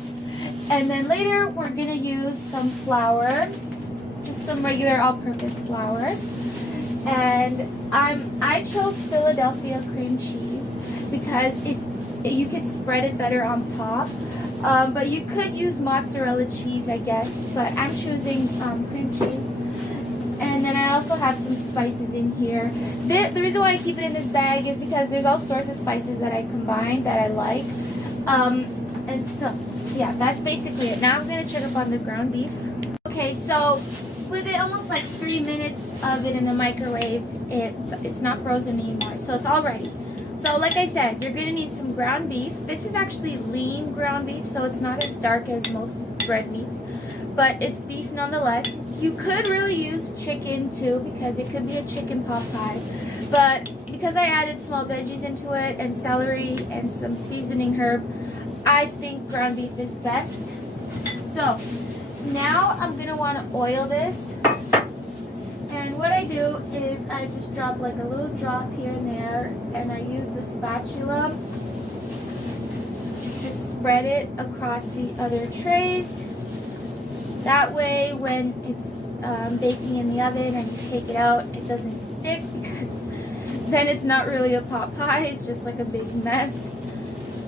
And then later we're going to use some flour, just some regular all-purpose flour. And I chose Philadelphia cream cheese because you could spread it better on top. But you could use mozzarella cheese, I guess, but I'm choosing cream cheese. And then I also have some spices in here. The reason why I keep it in this bag is because there's all sorts of spices that I combine that I like. And so, yeah, that's basically it. Now I'm going to check up on the ground beef. Okay, so with it almost like 3 minutes of it in the microwave, it's not frozen anymore, so it's all ready. So like I said, you're going to need some ground beef. This is actually lean ground beef, so it's not as dark as most red meats, but it's beef nonetheless. You could really use chicken too, because it could be a chicken pot pie, but because I added small veggies into it and celery and some seasoning herb, I think ground beef is best. So now I'm going to want to oil this. And what I do is I just drop like a little drop here and there, and I use the spatula to spread it across the other trays. That way when it's baking in the oven and you take it out, it doesn't stick, because then it's not really a pot pie, it's just like a big mess.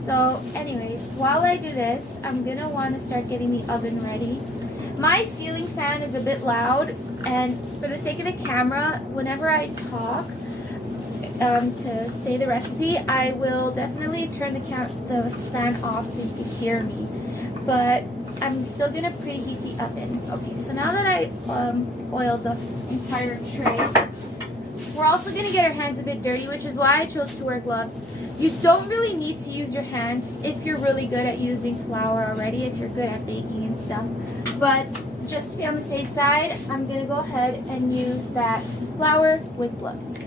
So anyways, while I do this, I'm going to want to start getting the oven ready. My ceiling fan is a bit loud, and for the sake of the camera, whenever I talk to say the recipe, I will definitely turn the fan off so you can hear me. But I'm still going to preheat the oven. Okay, so now that I oiled the entire tray, we're also going to get our hands a bit dirty, which is why I chose to wear gloves. You don't really need to use your hands if you're really good at using flour already, if you're good at baking and stuff. But just to be on the safe side, I'm gonna go ahead and use that flour with Lopes.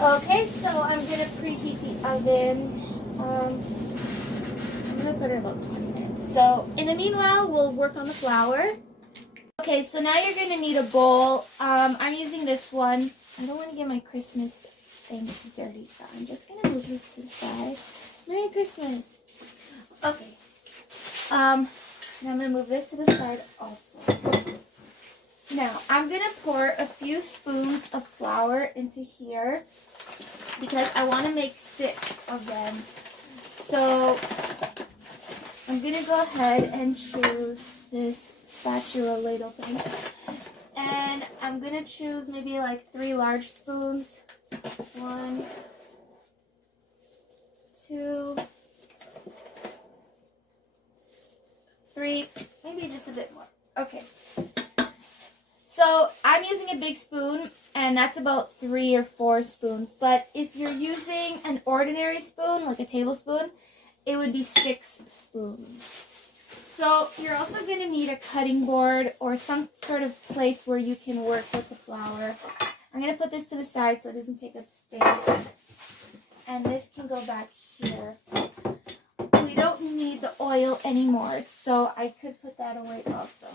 Okay, so I'm gonna preheat the oven. I'm gonna put it about 20 minutes. So in the meanwhile, we'll work on the flour. Okay, so now you're gonna need a bowl. I'm using this one. I don't want to get my Christmas thing dirty, so I'm just gonna move this to the side. Merry Christmas. Okay. And I'm gonna move this to the side also. Now I'm gonna pour a few spoons of flour into here because I want to make 6 of them. So I'm gonna go ahead and choose this spatula ladle thing, and I'm gonna choose maybe like 3 large spoons. 1, 2, 3, maybe just a bit more. Okay. So I'm using a big spoon, and that's about 3 or 4 spoons. But if you're using an ordinary spoon, like a tablespoon, it would be 6 spoons. So you're also going to need a cutting board or some sort of place where you can work with the flour. I'm going to put this to the side so it doesn't take up space. And this can go back here. We don't need the oil anymore, so I could put that away also.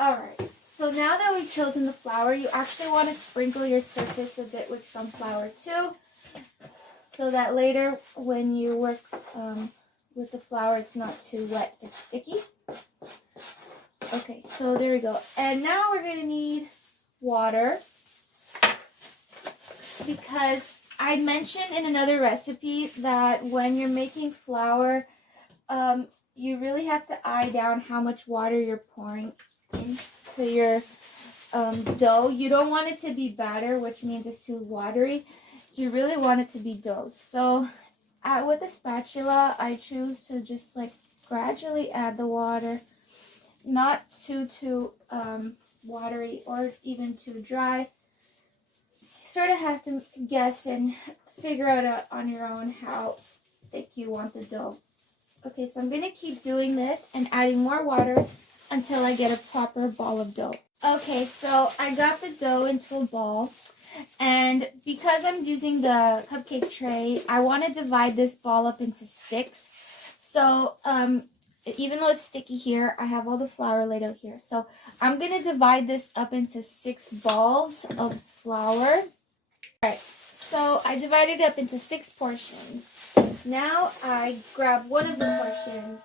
Alright, so now that we've chosen the flour, you actually want to sprinkle your surface a bit with some flour too, so that later when you work with the flour, it's not too wet or sticky. Okay, so there we go. And now we're going to need water, because I mentioned in another recipe that when you're making flour, you really have to eye down how much water you're pouring into your dough. You don't want it to be batter, which means it's too watery. You really want it to be dough. So with a spatula, I choose to just like gradually add the water, not too watery or even too dry. You sort of have to guess and figure out on your own how thick you want the dough. Okay, so I'm going to keep doing this and adding more water until I get a proper ball of dough. Okay, so I got the dough into a ball, and because I'm using the cupcake tray, I want to divide this ball up into 6. So even though it's sticky here, I have all the flour laid out here. So I'm going to divide this up into 6 balls of flour. Alright, so I divided it up into 6 portions. Now I grab one of the portions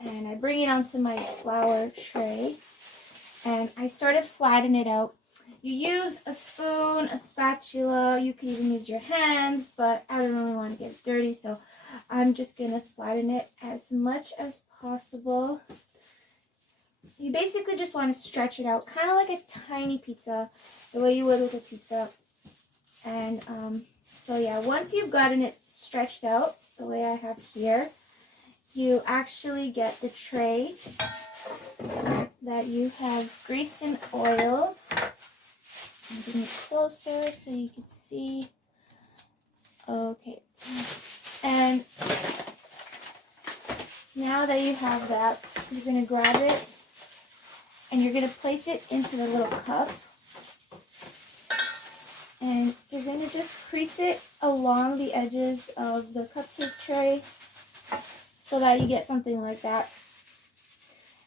and I bring it onto my flour tray, and I sort of flatten it out. You use a spoon, a spatula, you can even use your hands, but I don't really want to get dirty, so I'm just going to flatten it as much as possible. You basically just want to stretch it out, kind of like a tiny pizza, the way you would with a pizza. And so yeah, once you've gotten it stretched out the way I have here, you actually get the tray that you have greased and oiled. I'm bringing it closer so you can see. Okay. And now that you have that, you're going to grab it and you're going to place it into the little cup. And you're going to just crease it along the edges of the cupcake tray so that you get something like that.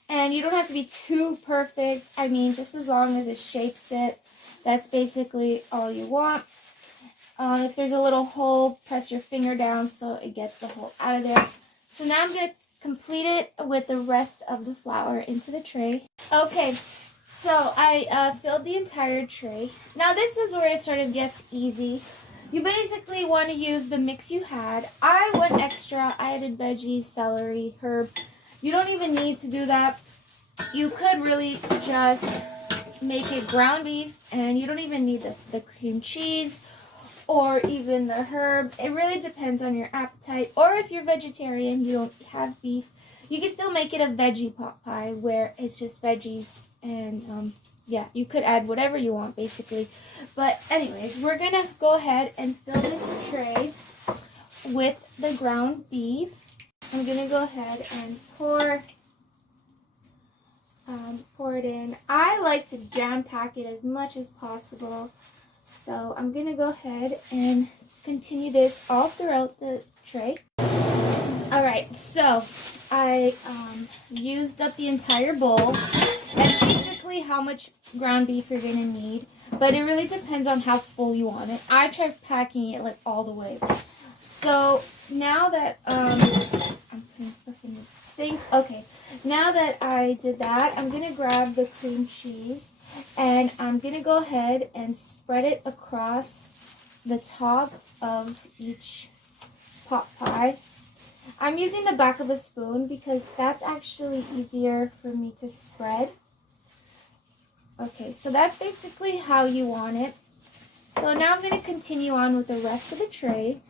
And you don't have to be too perfect. I mean, just as long as it shapes it, that's basically all you want. If there's a little hole, press your finger down so it gets the hole out of there. So now I'm going to complete it with the rest of the flour into the tray. Okay. So I filled the entire tray. Now this is where it sort of gets easy. You basically want to use the mix you had. I went extra. I added veggies, celery, herb. You don't even need to do that. You could really just make it ground beef, and you don't even need the cream cheese or even the herb. It really depends on your appetite. Or if you're vegetarian, you don't have beef, you can still make it a veggie pot pie where it's just veggies, and yeah, you could add whatever you want basically. But anyways, we're gonna go ahead and fill this tray with the ground beef. I'm gonna go ahead and pour pour it in. I like to jam pack it as much as possible. So I'm going to go ahead and continue this all throughout the tray. Alright, so I used up the entire bowl. That's basically how much ground beef you're going to need. But it really depends on how full you want it. I try packing it like all the way. So now that I'm putting stuff in the sink. Okay, now that I did that, I'm going to grab the cream cheese. And I'm going to go ahead and spread it across the top of each pot pie. I'm using the back of a spoon because that's actually easier for me to spread. Okay, so that's basically how you want it. So now I'm going to continue on with the rest of the tray.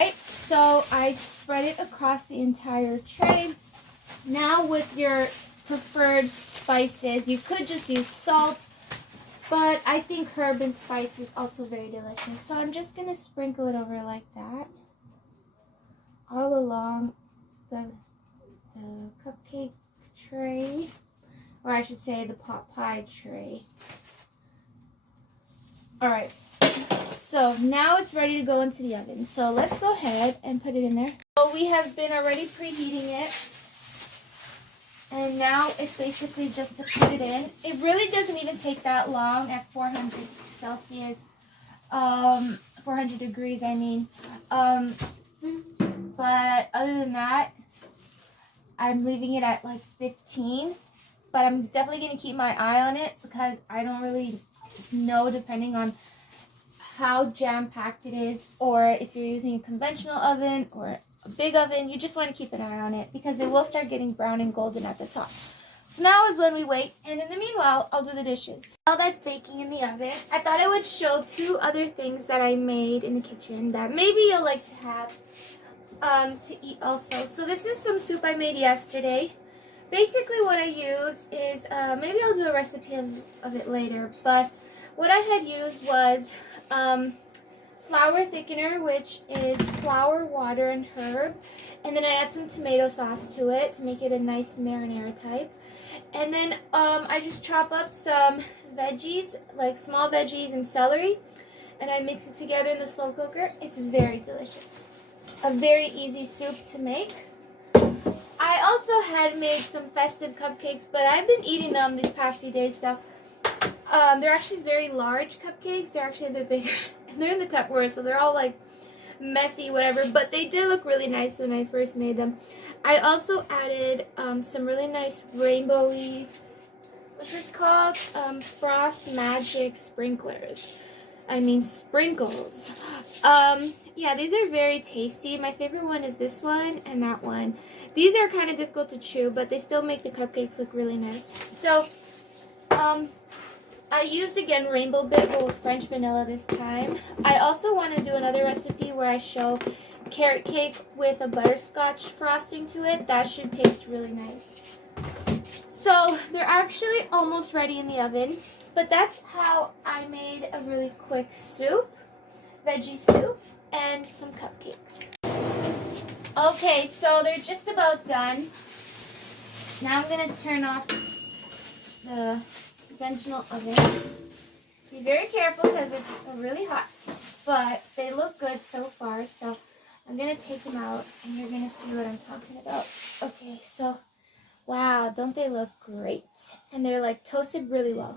Right, so I spread it across the entire tray. Now with your preferred spices, you could just use salt, but I think herb and spice is also very delicious. So I'm just going to sprinkle it over like that, all along the cupcake tray, or I should say the pot pie tray. Alright, so now it's ready to go into the oven. So let's go ahead and put it in there. So we have been already preheating it. And now it's basically just to put it in. It really doesn't even take that long at 400 Celsius. 400 degrees, I mean. But other than that, I'm leaving it at like 15. But I'm definitely going to keep my eye on it because I don't really know, depending on how jam-packed it is, or if you're using a conventional oven or a big oven, you just want to keep an eye on it because it will start getting brown and golden at the top. So now is when we wait, and in the meanwhile, I'll do the dishes. While that's baking in the oven, I thought I would show 2 other things that I made in the kitchen that maybe you'll like to have to eat also. So this is some soup I made yesterday. Basically what I use is, maybe I'll do a recipe of it later, but what I had used was flour thickener, which is flour, water, and herb. And then I add some tomato sauce to it to make it a nice marinara type. And then I just chop up some veggies, like small veggies and celery, and I mix it together in the slow cooker. It's very delicious. A very easy soup to make. I also had made some festive cupcakes, but I've been eating them these past few days, so they're actually very large cupcakes. They're actually a bit bigger. And they're in the Tupperware, so they're all like messy, whatever. But they did look really nice when I first made them. I also added some really nice rainbowy, what's this called? Frost Magic sprinklers. I mean sprinkles. Yeah, these are very tasty. My favorite one is this one and that one. These are kind of difficult to chew, but they still make the cupcakes look really nice. So, I used, again, Rainbow Bagel with French vanilla this time. I also want to do another recipe where I show carrot cake with a butterscotch frosting to it. That should taste really nice. So they're actually almost ready in the oven. But that's how I made a really quick soup, veggie soup, and some cupcakes. Okay, so they're just about done. Now I'm going to turn off the conventional oven. Be very careful because it's really hot, but they look good so far. So I'm gonna take them out and you're gonna see what I'm talking about. Okay, so wow, don't they look great? And they're like toasted really well.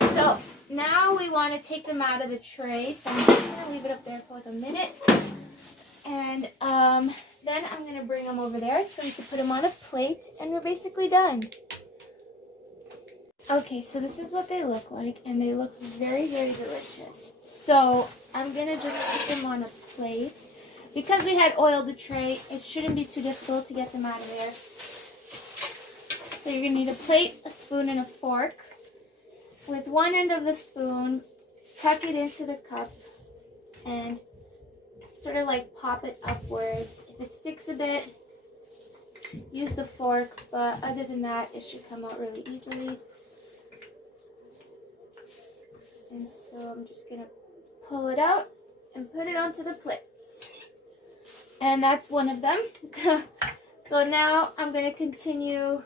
So now we want to take them out of the tray, so I'm just gonna leave it up there for a minute, and then I'm gonna bring them over there so we can put them on a plate, and we're basically done. Okay, so this is what they look like, and they look very, very delicious. So I'm going to just put them on a plate. Because we had oiled the tray, it shouldn't be too difficult to get them out of there. So you're going to need a plate, a spoon, and a fork. With one end of the spoon, tuck it into the cup, and sort of like pop it upwards. If it sticks a bit, use the fork, but other than that, it should come out really easily. And so I'm just going to pull it out and put it onto the plate. And that's one of them. So now I'm going to continue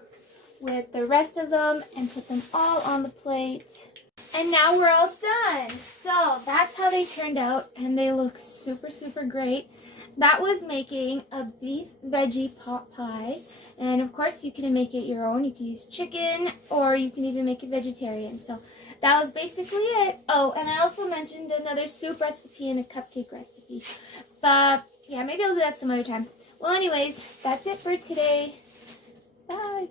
with the rest of them and put them all on the plate. And now we're all done. So that's how they turned out, and they look super, super great. That was making a beef veggie pot pie. And of course you can make it your own. You can use chicken, or you can even make it vegetarian. So that was basically it. Oh, and I also mentioned another soup recipe and a cupcake recipe. But yeah, maybe I'll do that some other time. Well, anyways, that's it for today. Bye.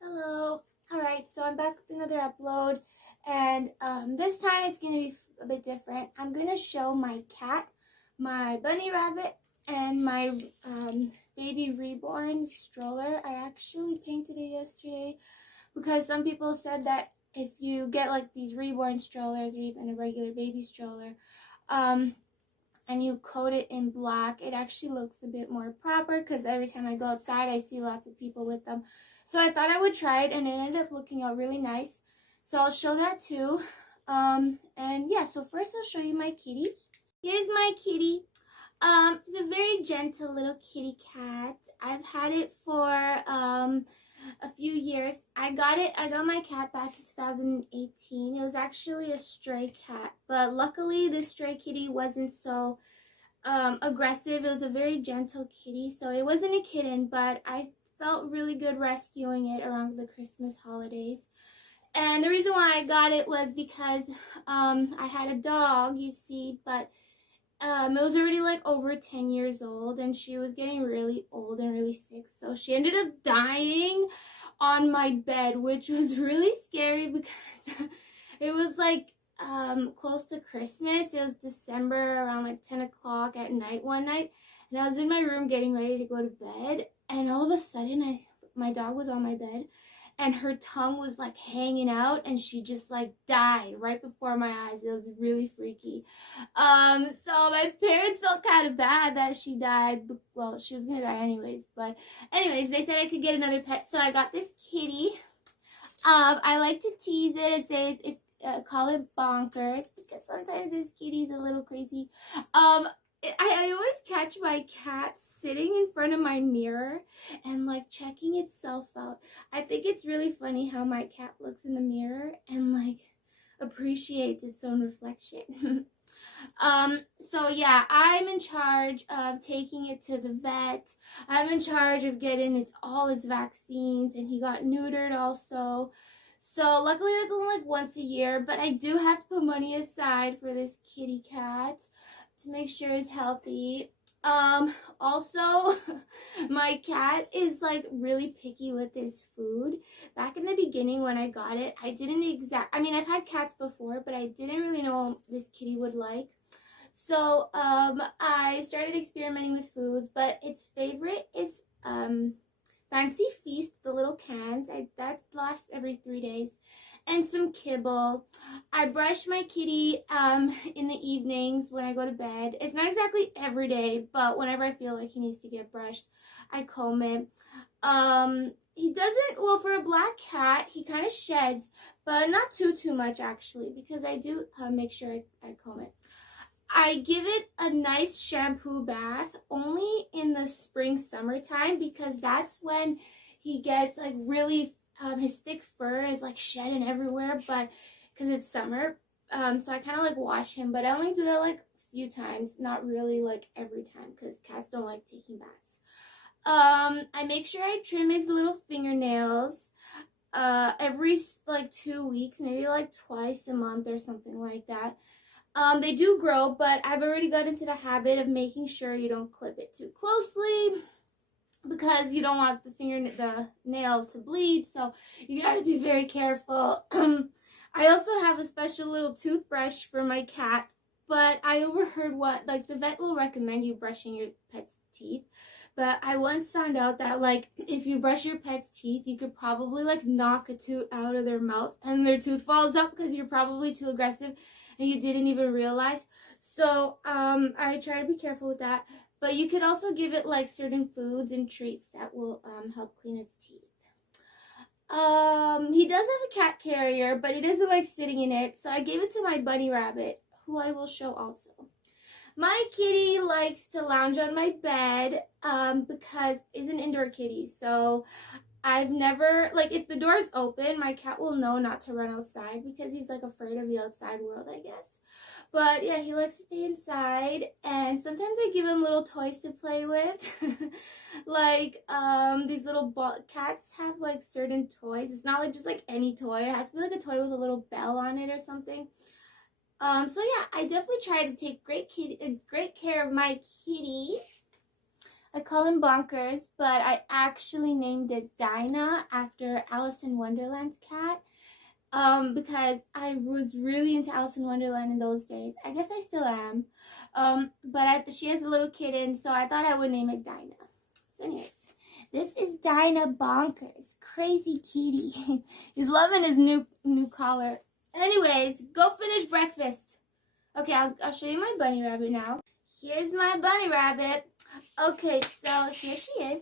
Hello. Alright, so I'm back with another upload, and this time it's going to be a bit different. I'm going to show my cat, my bunny rabbit, and my baby reborn stroller. I actually painted it yesterday because some people said that if you get like these reborn strollers or even a regular baby stroller, and you coat it in black, it actually looks a bit more proper, because every time I go outside I see lots of people with them. So I thought I would try it, and it ended up looking out really nice. So I'll show that too. And yeah, so first I'll show you my kitty. Here's my kitty. It's a very gentle little kitty cat. I've had it for a few years. I got my cat back in 2018. It was actually a stray cat, but luckily this stray kitty wasn't so aggressive. It was a very gentle kitty, so it wasn't a kitten, but I felt really good rescuing it around the Christmas holidays. And the reason why I got it was because I had a dog, you see, but it was already like over 10 years old, and she was getting really old and really sick, so she ended up dying on my bed, which was really scary because it was like close to Christmas. It was December, around like 10 o'clock at night one night, and I was in my room getting ready to go to bed, and all of a sudden my dog was on my bed, and her tongue was like hanging out, and she just like died right before my eyes. It was really freaky. So my parents felt kind of bad that she died. Well, she was gonna die anyways, but anyways, they said I could get another pet, so I got this kitty. I like to tease it and say call it bonkers, because sometimes this kitty's a little crazy. I always catch my cat sitting in front of my mirror and like checking itself out. I think it's really funny how my cat looks in the mirror and like appreciates its own reflection. So yeah, I'm in charge of taking it to the vet. I'm in charge of getting all its vaccines, and he got neutered also. So luckily that's only like once a year, but I do have to put money aside for this kitty cat to make sure it's healthy. Also, my cat is like really picky with his food. Back in the beginning when I got it, I mean, I've had cats before, but I didn't really know what this kitty would like. So, I started experimenting with foods, but its favorite is, Fancy Feast, the little cans. That lasts every 3 days. And some kibble. I brush my kitty in the evenings when I go to bed. It's not exactly every day, but whenever I feel like he needs to get brushed, I comb it. He doesn't, well, for a black cat, he kind of sheds, but not too much actually, because I do make sure I comb it. I give it a nice shampoo bath only in the spring, summertime, because that's when he gets like really, his thick fur is like shedding everywhere, but because it's summer, so I kind of like wash him, but I only do that like a few times, not really like every time, because cats don't like taking baths. I make sure I trim his little fingernails every like 2 weeks, maybe like twice a month or something like that. They do grow, but I've already got into the habit of making sure you don't clip it too closely, because you don't want the nail to bleed, so you gotta be very careful. I also have a special little toothbrush for my cat, but I overheard like the vet will recommend you brushing your pet's teeth, but I once found out that like if you brush your pet's teeth, you could probably like knock a tooth out of their mouth and their tooth falls up because you're probably too aggressive and you didn't even realize. So I try to be careful with that. But you could also give it like certain foods and treats that will help clean its teeth. He does have a cat carrier, but he doesn't like sitting in it, so I gave it to my bunny rabbit, who I will show also. My kitty likes to lounge on my bed, because it's an indoor kitty, so I've never, like, if the door is open, my cat will know not to run outside because he's, like, afraid of the outside world, I guess. But, yeah, he likes to stay inside, and sometimes I give him little toys to play with. Like, these little cats have, like, certain toys. It's not, like, just, like, any toy. It has to be, like, a toy with a little bell on it or something. So, yeah, I definitely try to take great care of my kitty. I call him Bonkers, but I actually named it Dinah after Alice in Wonderland's cat, because I was really into Alice in Wonderland in those days. I guess I still am, but she has a little kitten, so I thought I would name it Dinah. So anyways, this is Dinah Bonkers, crazy kitty. He's loving his new collar. Anyways, go finish breakfast. Okay, I'll show you my bunny rabbit now. Here's my bunny rabbit. Okay, so here she is.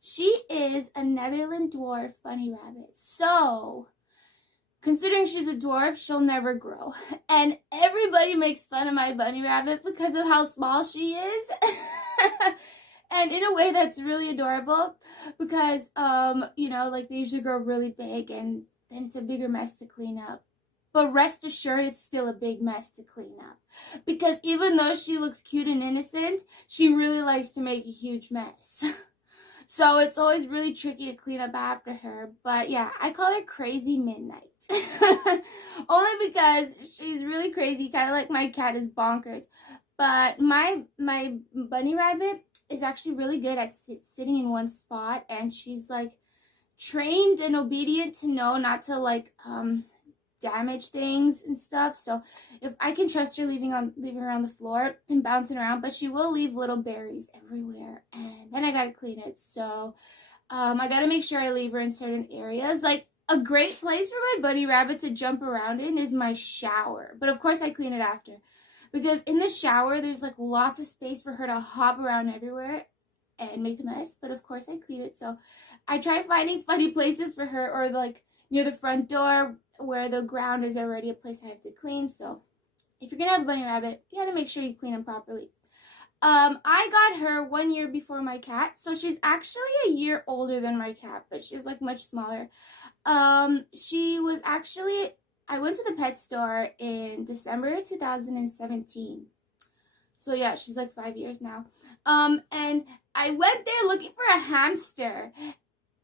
She is a Netherland dwarf bunny rabbit. So, considering she's a dwarf, she'll never grow. And everybody makes fun of my bunny rabbit because of how small she is. And in a way that's really adorable because, you know, like they usually grow really big and then it's a bigger mess to clean up. But rest assured, it's still a big mess to clean up. Because even though she looks cute and innocent, she really likes to make a huge mess. So it's always really tricky to clean up after her. But yeah, I call her Crazy Midnight. Only because she's really crazy, kind of like my cat is Bonkers. But my bunny rabbit is actually really good at sitting in one spot. And she's like trained and obedient to know not to like, damage things and stuff. So if I can trust her leaving her on the floor and bouncing around, but she will leave little berries everywhere, and then I gotta clean it. So I gotta make sure I leave her in certain areas. Like a great place for my bunny rabbit to jump around in is my shower, but of course I clean it after, because in the shower there's like lots of space for her to hop around everywhere and make a mess, but of course I clean it. So I try finding funny places for her, or like near the front door where the ground is already a place I have to clean. So if you're gonna have a bunny rabbit, you gotta make sure you clean them properly. I got her 1 year before my cat, so she's actually a year older than my cat, but she's like much smaller. She was actually, I went to the pet store in December 2017. So yeah, she's like 5 years now. And I went there looking for a hamster.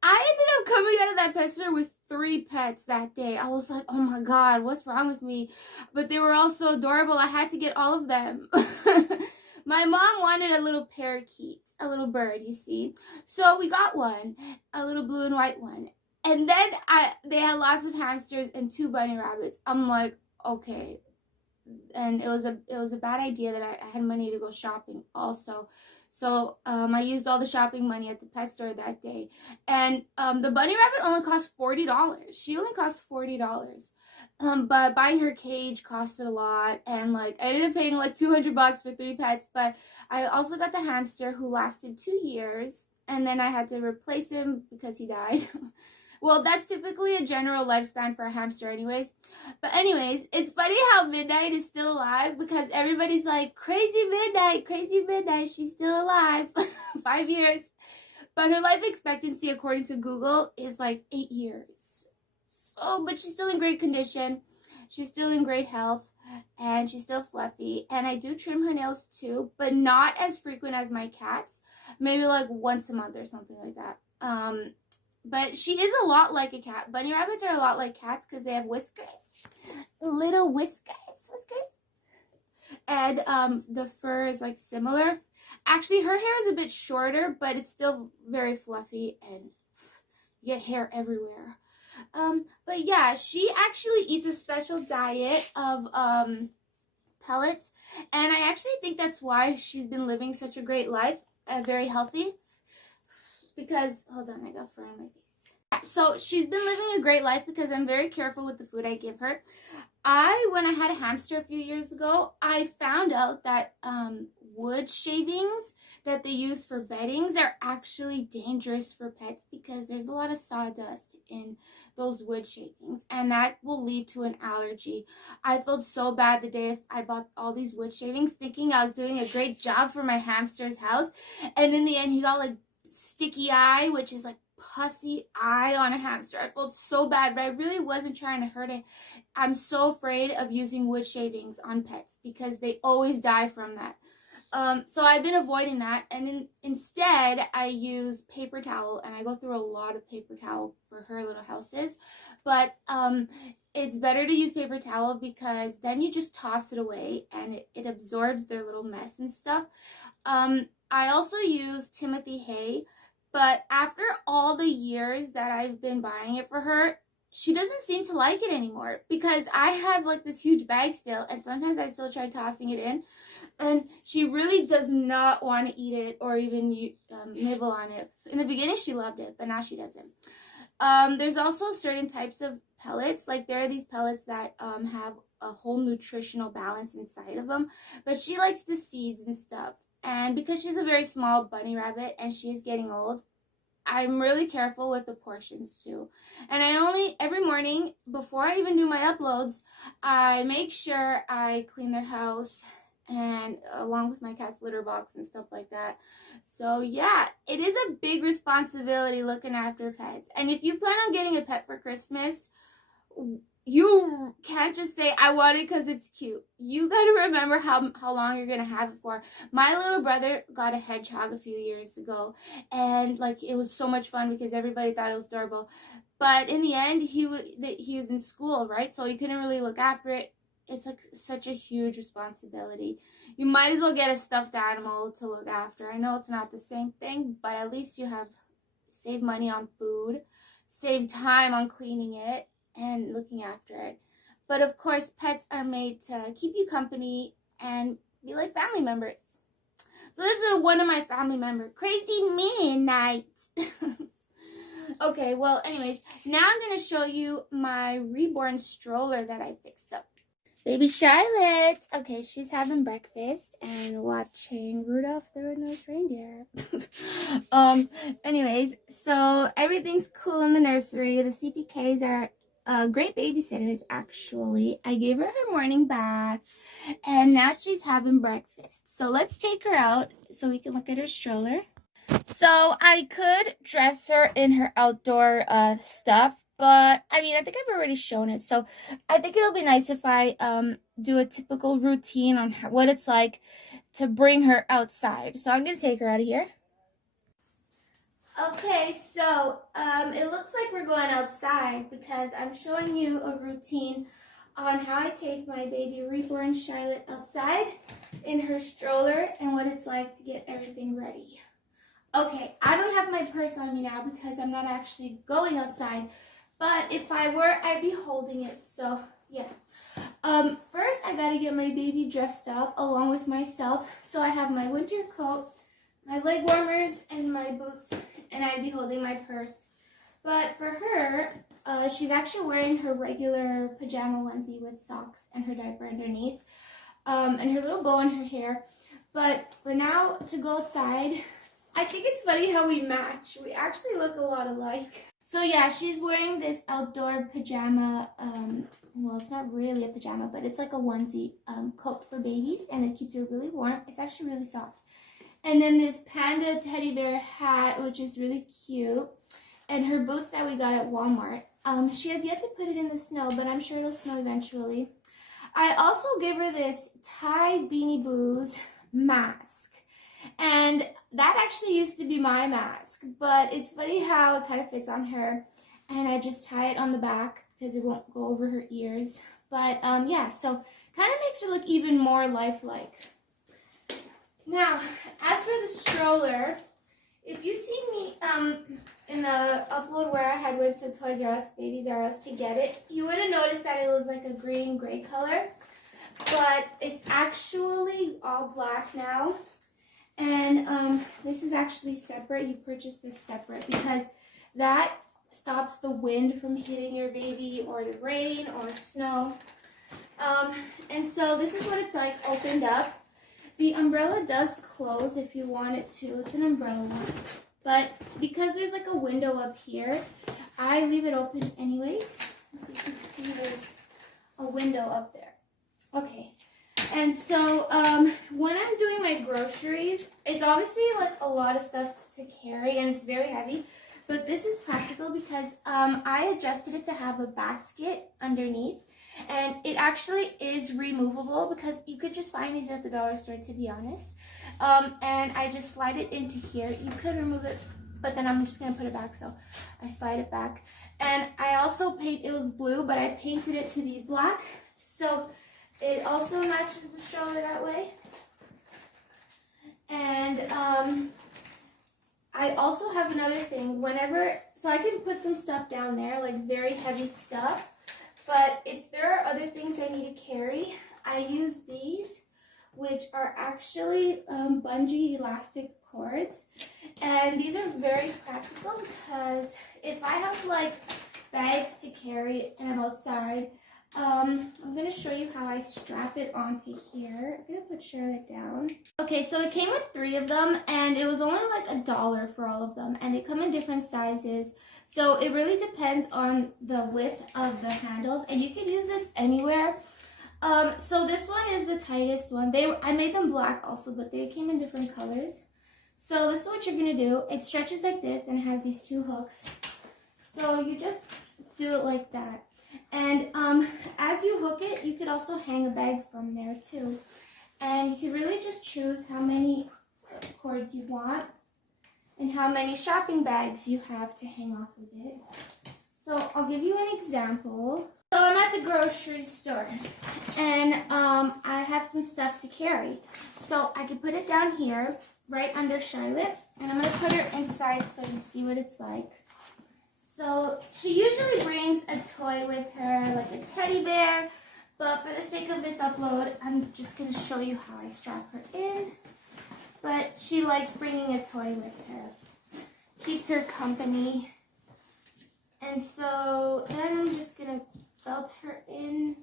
I ended up coming out of that pet store with 3 pets that day. I was like, oh my god, what's wrong with me? But they were all so adorable, I had to get all of them. My mom wanted a little parakeet, a little bird, you see. So we got one, a little blue and white one. And then they had lots of hamsters and 2 bunny rabbits. I'm like, okay. And it was a bad idea that I had money to go shopping also. So I used all the shopping money at the pet store that day. And the bunny rabbit only cost $40. She only cost $40. But buying her cage costed a lot. And like I ended up paying like $200 for 3 pets. But I also got the hamster, who lasted 2 years. And then I had to replace him because he died. Well, that's typically a general lifespan for a hamster anyways. But anyways, it's funny how Midnight is still alive, because everybody's like, crazy Midnight, she's still alive. 5 years. But her life expectancy, according to Google, is like 8 years. So, but she's still in great condition. She's still in great health. And she's still fluffy. And I do trim her nails too, but not as frequent as my cats. Maybe like once a month or something like that. But she is a lot like a cat. Bunny rabbits are a lot like cats because they have whiskers. Little whiskers. And the fur is like similar. Actually, her hair is a bit shorter, but it's still very fluffy and you get hair everywhere. But yeah, she actually eats a special diet of pellets. And I actually think that's why she's been living such a great life, very healthy. Because, hold on, I got fur on my face. So she's been living a great life because I'm very careful with the food I give her. When I had a hamster a few years ago, I found out that wood shavings that they use for beddings are actually dangerous for pets because there's a lot of sawdust in those wood shavings, and that will lead to an allergy. I felt so bad the day I bought all these wood shavings thinking I was doing a great job for my hamster's house, and in the end he got like sticky eye, which is like pussy eye on a hamster. I felt so bad, but I really wasn't trying to hurt it. I'm so afraid of using wood shavings on pets because they always die from that. So I've been avoiding that, and instead I use paper towel, and I go through a lot of paper towel for her little houses. But it's better to use paper towel because then you just toss it away and it absorbs their little mess and stuff. I also use Timothy hay, but after all the years that I've been buying it for her, she doesn't seem to like it anymore because I have like this huge bag still, and sometimes I still try tossing it in, and she really does not want to eat it or even nibble on it. In the beginning she loved it, but now she doesn't. There's also certain types of pellets, like there are these pellets that have a whole nutritional balance inside of them, but she likes the seeds and stuff. And because she's a very small bunny rabbit and she is getting old, I'm really careful with the portions too. And every morning before I even do my uploads, I make sure I clean their house, and along with my cat's litter box and stuff like that. So yeah, it is a big responsibility looking after pets. And if you plan on getting a pet for Christmas, you can't just say, I want it because it's cute. You got to remember how long you're going to have it for. My little brother got a hedgehog a few years ago, and like it was so much fun because everybody thought it was adorable. But in the end, he was in school, right? So he couldn't really look after it. It's like such a huge responsibility. You might as well get a stuffed animal to look after. I know it's not the same thing, but at least you have saved money on food, saved time on cleaning it, and looking after it. But of course, pets are made to keep you company and be like family members. So this is one of my family members. Crazy midnight. Okay, well, anyways, now I'm going to show you my reborn stroller that I fixed up. Baby Charlotte. Okay, she's having breakfast and watching Rudolph the Red-Nosed Reindeer. Anyways, so everything's cool in the nursery. The CPKs are great babysitters, actually. I gave her her morning bath, and now she's having breakfast. So let's take her out so we can look at her stroller. So I could dress her in her outdoor stuff, but I mean, I think I've already shown it. So I think it'll be nice if I do a typical routine on what it's like to bring her outside. So I'm going to take her out of here. Okay, so it looks like we're going outside because I'm showing you a routine on how I take my baby reborn Charlotte outside in her stroller and what it's like to get everything ready. Okay, I don't have my purse on me now because I'm not actually going outside, but if I were, I'd be holding it, so yeah. First, I gotta get my baby dressed up along with myself, so I have my winter coat, my leg warmers, and my boots, and I'd be holding my purse. But for her, she's actually wearing her regular pajama onesie with socks and her diaper underneath, and her little bow in her hair. But for now, to go outside, I think it's funny how we match. We actually look a lot alike. So yeah, she's wearing this outdoor pajama, well, it's not really a pajama, but it's like a onesie coat for babies, and it keeps her really warm. It's actually really soft. And then this panda teddy bear hat, which is really cute, and her boots that we got at Walmart. She has yet to put it in the snow, but I'm sure it'll snow eventually. I also gave her this Tide Beanie Boos mask, and that actually used to be my mask, but it's funny how it kind of fits on her, and I just tie it on the back because it won't go over her ears. But yeah, so kind of makes her look even more lifelike. Now, as for the stroller, if you see me in the upload where I had went to Toys R Us, Babies R Us to get it, you would have noticed that it was like a green-gray color, but it's actually all black now. And this is actually separate. You purchased this separate because that stops the wind from hitting your baby, or the rain or snow. And so this is what it's like opened up. The umbrella does close if you want it to. It's an umbrella, but because there's like a window up here, I leave it open anyways. As you can see, there's a window up there. Okay, and so when I'm doing my groceries, it's obviously like a lot of stuff to carry and it's very heavy, but this is practical because I adjusted it to have a basket underneath, and it actually is removable because you could just find these at the dollar store, to be honest. And I just slide it into here. You could remove it, but then I'm just gonna put it back, so I slide it back. And I also it was blue, but I painted it to be black, so it also matches the stroller that way. And I also have another thing. So I can put some stuff down there, like very heavy stuff, but if there are other things I need to carry, I use these, which are actually bungee elastic cords. And these are very practical because if I have like bags to carry and I'm outside, I'm going to show you how I strap it onto here. I'm going to put Charlotte down. Okay, so it came with 3 of them, and it was only like $1 for all of them, and they come in different sizes. So it really depends on the width of the handles, and you can use this anywhere. So this one is the tightest one. I made them black also, but they came in different colors. So this is what you're going to do. It stretches like this and has these 2 hooks. So you just do it like that. And as you hook it, you could also hang a bag from there too. And you can really just choose how many cords you want and how many shopping bags you have to hang off of it. So I'll give you an example. So I'm at the grocery store, and I have some stuff to carry. So I can put it down here, right under Charlotte, and I'm going to put her inside so you see what it's like. So she usually brings a toy with her, like a teddy bear, but for the sake of this upload, I'm just going to show you how I strap her in. But she likes bringing a toy with her. Keeps her company. And so then I'm just going to belt her in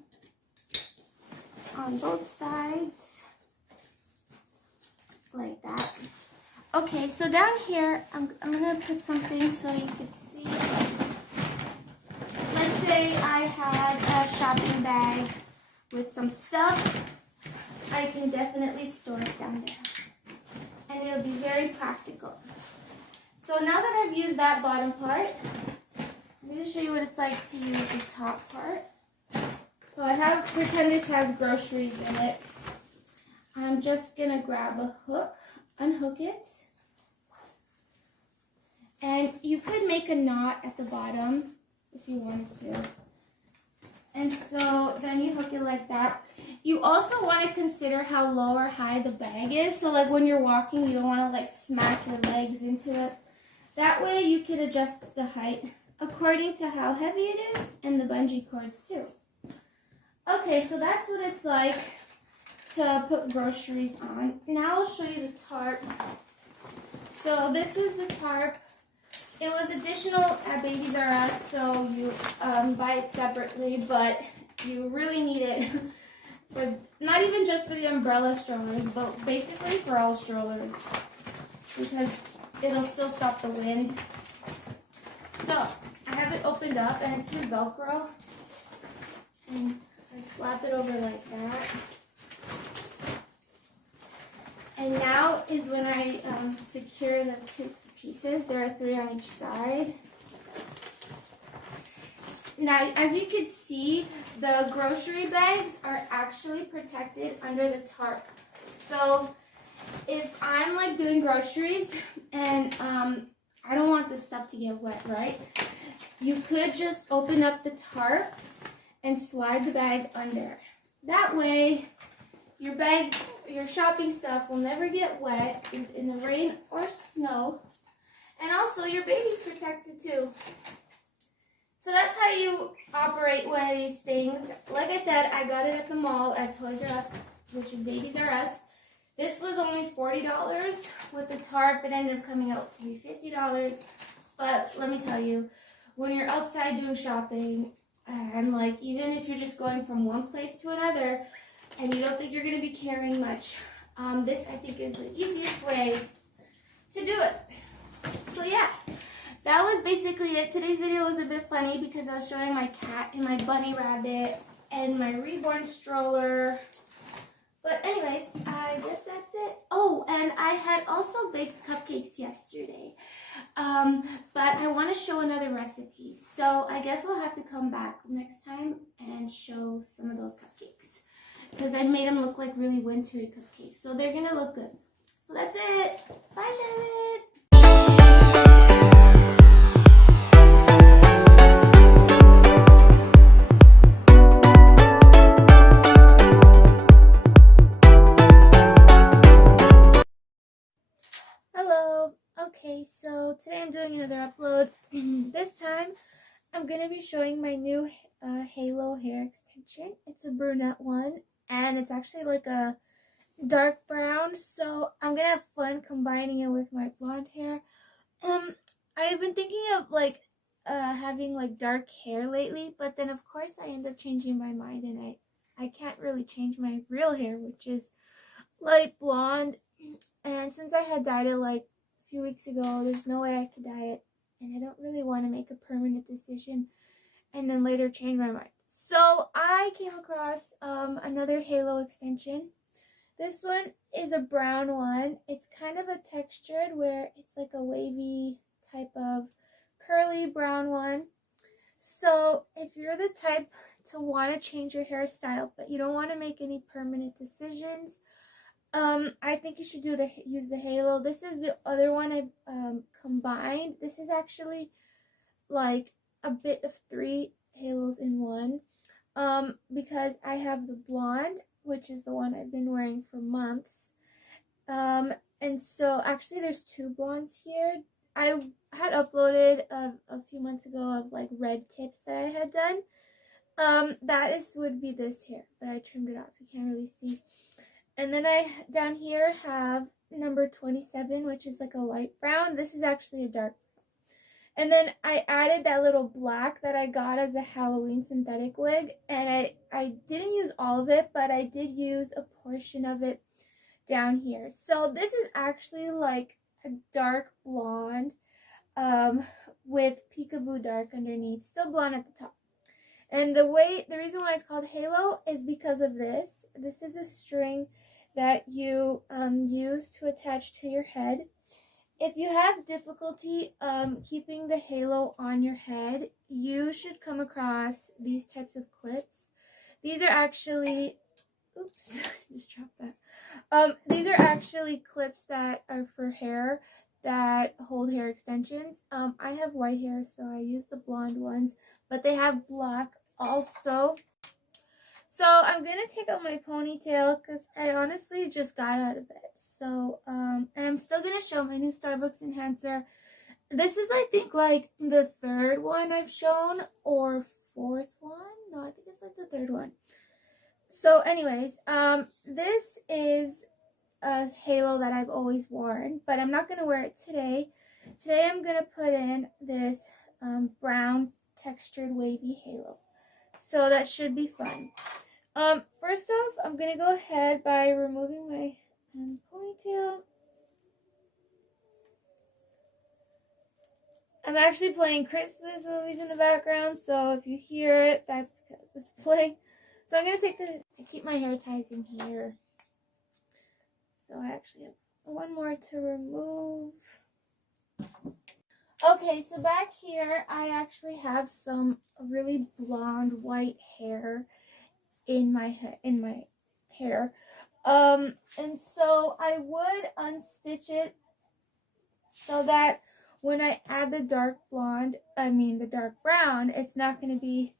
on both sides, like that. Okay, so down here, I'm going to put something so you can see. Let's say I had a shopping bag with some stuff. I can definitely store it down there, and it'll be very practical. So now that I've used that bottom part, I'm going to show you what it's like to use the top part. So pretend this has groceries in it. I'm just going to grab a hook, unhook it, and you could make a knot at the bottom if you wanted to. And so then you hook it like that. You also want to consider how low or high the bag is. So like when you're walking, you don't want to like smack your legs into it. That way you can adjust the height according to how heavy it is, and the bungee cords too. Okay, so that's what it's like to put groceries on. Now I'll show you the tarp. So this is the tarp. It was additional at Babies R Us, so you buy it separately, but you really need it for not even just for the umbrella strollers, but basically for all strollers, because it'll still stop the wind. So I have it opened up, and it's through Velcro, and I flap it over like that. And now is when I secure the 2 pieces. There are 3 on each side. Now, as you can see, the grocery bags are actually protected under the tarp. So if I'm like doing groceries and I don't want this stuff to get wet, right? You could just open up the tarp and slide the bag under. That way, your bags, your shopping stuff will never get wet in the rain or snow. And also, your baby's protected too. So that's how you operate one of these things. Like I said, I got it at the mall at Toys R Us, which is Babies R Us. This was only $40. With the tarp, it ended up coming out to be $50. But let me tell you, when you're outside doing shopping, and like even if you're just going from one place to another and you don't think you're going to be carrying much, this I think is the easiest way to do it. So yeah, that was basically it. Today's video was a bit funny because I was showing my cat and my bunny rabbit and my reborn stroller. But anyways, I guess that's it. Oh, and I had also baked cupcakes yesterday. But I want to show another recipe. So I guess I'll have to come back next time and show some of those cupcakes. Because I made them look like really wintry cupcakes. So they're going to look good. So that's it. Bye, Charlotte. Hello. Okay, so today I'm doing another upload. This time I'm going to be showing my new Halo hair extension. It's a brunette one and it's actually like a dark brown, so I'm going to have fun combining it with my blonde hair. I've been thinking of like having like dark hair lately, but then of course I end up changing my mind and I can't really change my real hair, which is light blonde. And since I had dyed it like a few weeks ago, there's no way I could dye it. And I don't really want to make a permanent decision and then later change my mind. So I came across another Halo extension. This one is a brown one. It's kind of a textured where it's like a wavy type of curly brown one. So if you're the type to want to change your hairstyle but you don't want to make any permanent decisions, I think you should use the Halo. This is the other one I've combined. This is actually like a bit of 3 Halos in one. Because I have the blonde, which is the one I've been wearing for months. And so actually there's 2 blondes here. I had uploaded a few months ago of like red tips that I had done. Would be this hair, but I trimmed it off. You can't really see. And then I down here have number 27, which is like a light brown. This is actually a dark brown. And then I added that little black that I got as a Halloween synthetic wig. And I didn't use all of it, but I did use a portion of it down here. So this is actually like a dark blonde with peekaboo dark underneath. Still blonde at the top. And the reason why it's called Halo is because of this. This is a string that you use to attach to your head. If you have difficulty keeping the halo on your head, you should come across these types of clips. These are actually, oops, just dropped that. These are actually clips that are for hair that hold hair extensions. I have white hair, so I use the blonde ones, but they have black also. So I'm going to take out my ponytail because I honestly just got out of it. So, and I'm still going to show my new Starbucks enhancer. This is, I think, like the 3rd one I've shown or 4th one. No, I think it's like the 3rd one. So anyways, this is a Halo that I've always worn, but I'm not going to wear it today. Today I'm going to put in this brown textured wavy Halo. So that should be fun. First off, I'm going to go ahead by removing my ponytail. I'm actually playing Christmas movies in the background, so if you hear it, that's because it's playing. So I'm going to I keep my hair ties in here. So I actually have one more to remove. Okay, so back here, I actually have some really blonde white hair in my hair. And so I would unstitch it so that when I add the dark brown, it's not going to be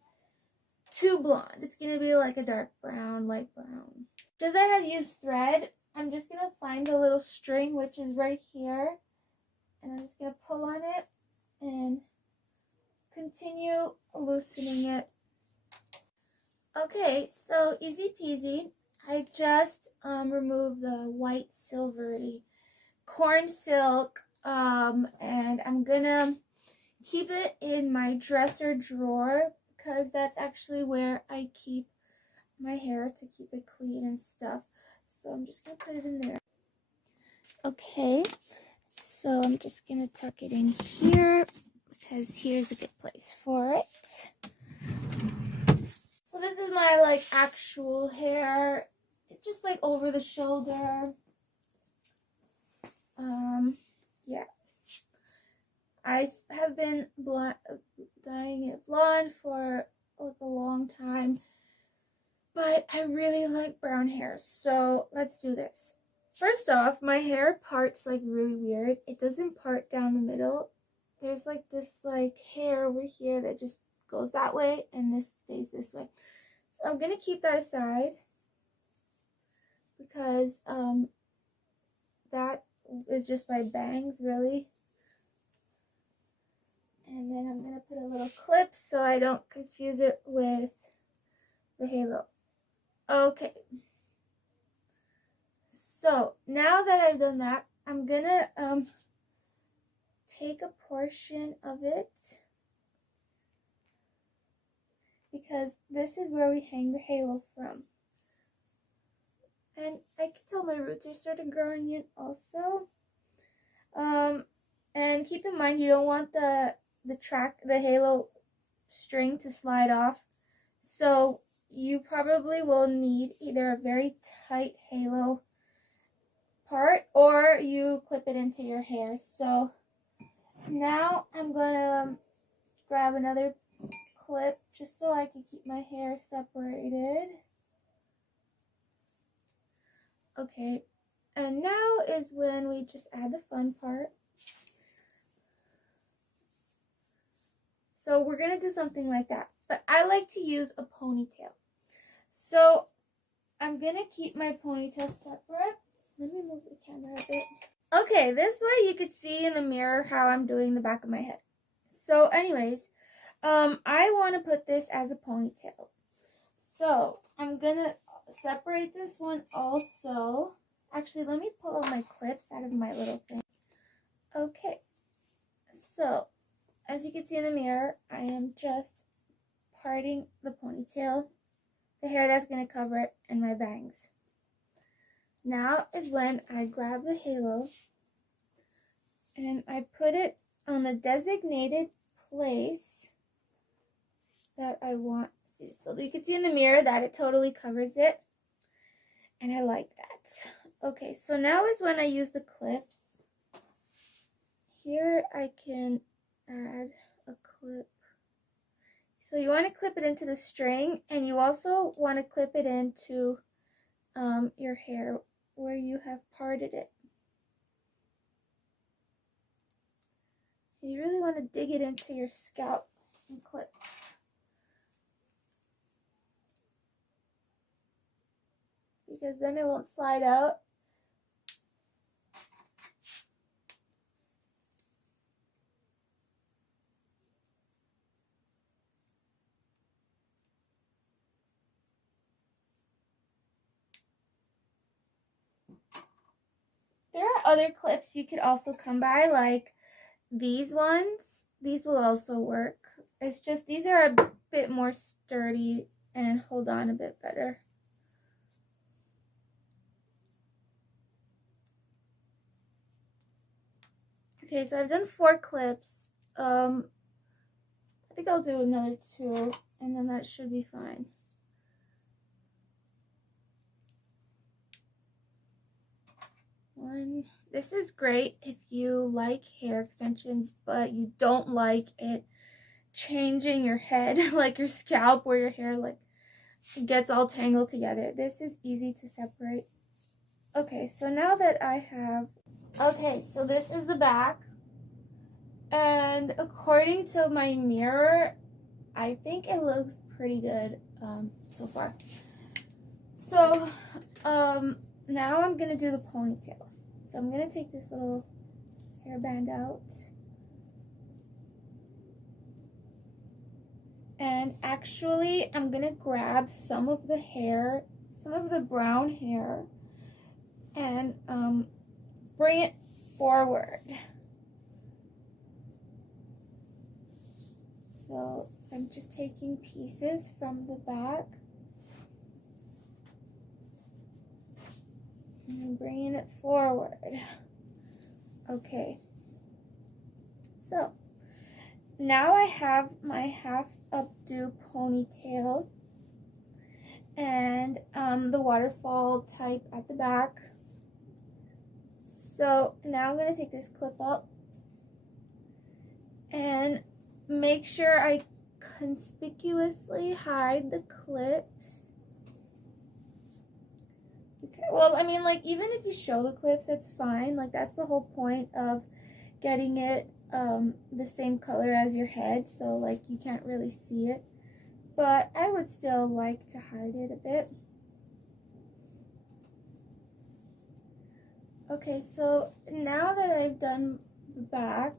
too blonde. It's going to be like a dark brown, light brown. Because I had used thread, I'm just going to find the little string, which is right here. And I'm just going to pull on it and continue loosening it. Okay, so easy peasy. I just removed the white silvery corn silk, and I'm gonna keep it in my dresser drawer because that's actually where I keep my hair to keep it clean and stuff. So I'm just gonna put it in there. Okay, so I'm just gonna tuck it in here because here's a good place for it. So this is my like actual hair. It's just like over the shoulder. Yeah. I have been dyeing it blonde for like a long time, but I really like brown hair, so let's do this. First off, my hair parts like really weird. It doesn't part down the middle. There's like this like hair over here that just goes that way, and this stays this way. So I'm gonna keep that aside because that is just my bangs really. And then I'm gonna put a little clip so I don't confuse it with the halo. Okay. So now that I've done that, I'm gonna take a portion of it because this is where we hang the halo from. And I can tell my roots are starting growing in also. And keep in mind you don't want the halo string to slide off. So you probably will need either a very tight halo part or you clip it into your hair. So now I'm gonna grab another clip just so I can keep my hair separated. Okay, and now is when we just add the fun part. So we're gonna do something like that, but I like to use a ponytail. So I'm gonna keep my ponytail separate. Let me move the camera a bit. Okay, this way you could see in the mirror how I'm doing the back of my head. So anyways, I want to put this as a ponytail. So I'm gonna separate this one also. Actually, let me pull all my clips out of my little thing. Okay, so as you can see in the mirror, I am just parting the ponytail, the hair that's gonna cover it, and my bangs. Now is when I grab the halo and I put it on the designated place that I want. See, so you can see in the mirror that it totally covers it, and I like that. Okay, so now is when I use the clips. Here I can add a clip. So you want to clip it into the string, and you also want to clip it into your hair where you have parted it. You really want to dig it into your scalp and clip. Because then it won't slide out. There are other clips you could also come by, like these ones. These will also work. It's just these are a bit more sturdy and hold on a bit better. Okay, so I've done 4 clips. I think I'll do another 2, and then that should be fine. One. This is great if you like hair extensions, but you don't like it changing your head, like your scalp, where your hair like gets all tangled together. This is easy to separate. Okay, so now that I have, okay, so this is the back, and according to my mirror, I think it looks pretty good so far. So now I'm gonna do the ponytail. So I'm gonna take this little hairband out, and actually I'm gonna grab some of the hair, some of the brown hair, and bring it forward. So I'm just taking pieces from the back and bringing it forward. Okay. So now I have my half updo ponytail and the waterfall type at the back. So now I'm going to take this clip up and make sure I conspicuously hide the clips. Okay, well, I mean, like, even if you show the clips, that's fine. Like, that's the whole point of getting it the same color as your head, so, like, you can't really see it. But I would still like to hide it a bit. Okay, so now that I've done the back,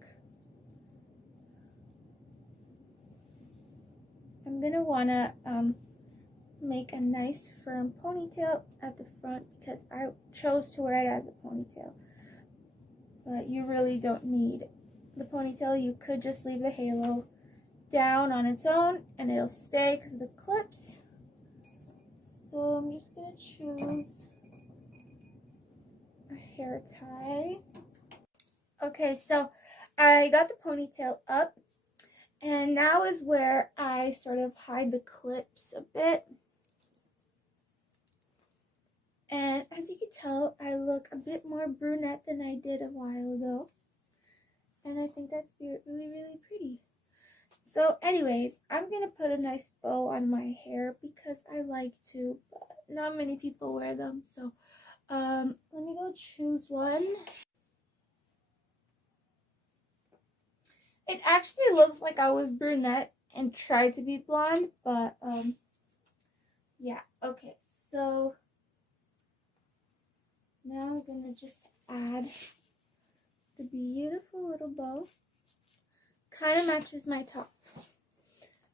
I'm gonna wanna make a nice firm ponytail at the front because I chose to wear it as a ponytail. But you really don't need the ponytail. You could just leave the halo down on its own and it'll stay because of the clips. So I'm just gonna choose a hair tie. Okay, so I got the ponytail up, and now is where I sort of hide the clips a bit. And as you can tell, I look a bit more brunette than I did a while ago. And I think that's really, really pretty. So anyways, I'm going to put a nice bow on my hair because I like to, but not many people wear them. So let me go choose one. It actually looks like I was brunette and tried to be blonde, but yeah, okay, so now I'm gonna just add the beautiful little bow. Kind of matches my top.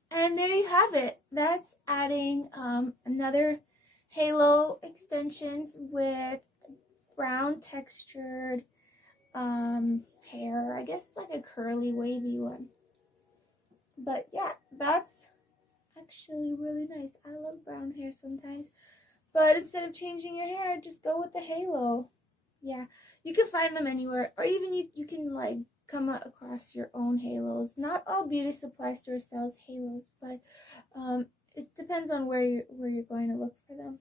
And there you have it. That's adding another halo extensions with brown textured hair. I guess it's like a curly wavy one. But yeah, that's actually really nice. I love brown hair sometimes. But instead of changing your hair, just go with the halo. Yeah, you can find them anywhere. Or even you can like come across your own halos. Not all beauty supply stores sells halos, but it depends on where you're going to look for them.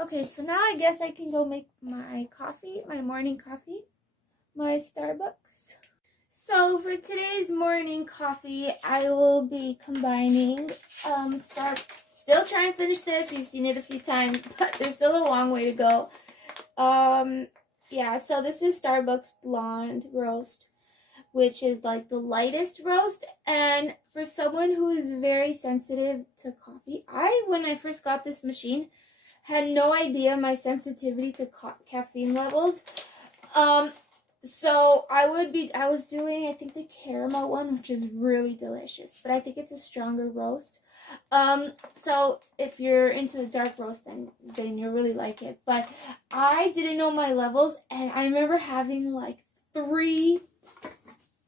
Okay, so now I guess I can go make my coffee, my morning coffee, my Starbucks. So for today's morning coffee, I will be combining, still trying to finish this. You've seen it a few times, but there's still a long way to go. Yeah, so this is Starbucks Blonde Roast, which is like the lightest roast. And for someone who is very sensitive to coffee, when I first got this machine, had no idea my sensitivity to caffeine levels. So I was doing, I think, the caramel one, which is really delicious, but I think it's a stronger roast. So if you're into the dark roast, then you'll really like it. But I didn't know my levels, and I remember having like 3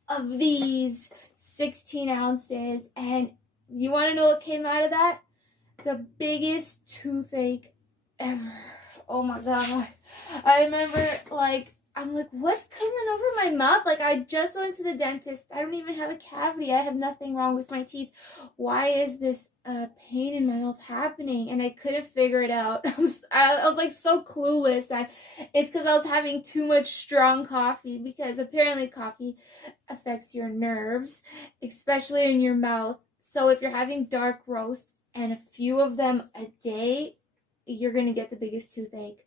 of these 16 ounces, and you want to know what came out of that? The biggest toothache ever. Oh my god. I remember, like, I'm like, what's coming over my mouth? Like, I just went to the dentist. I don't even have a cavity. I have nothing wrong with my teeth. Why is this pain in my mouth happening? And I couldn't figure it out. I was like so clueless that it's because I was having too much strong coffee, because apparently coffee affects your nerves, especially in your mouth. So if you're having dark roast and a few of them a day, you're going to get the biggest toothache.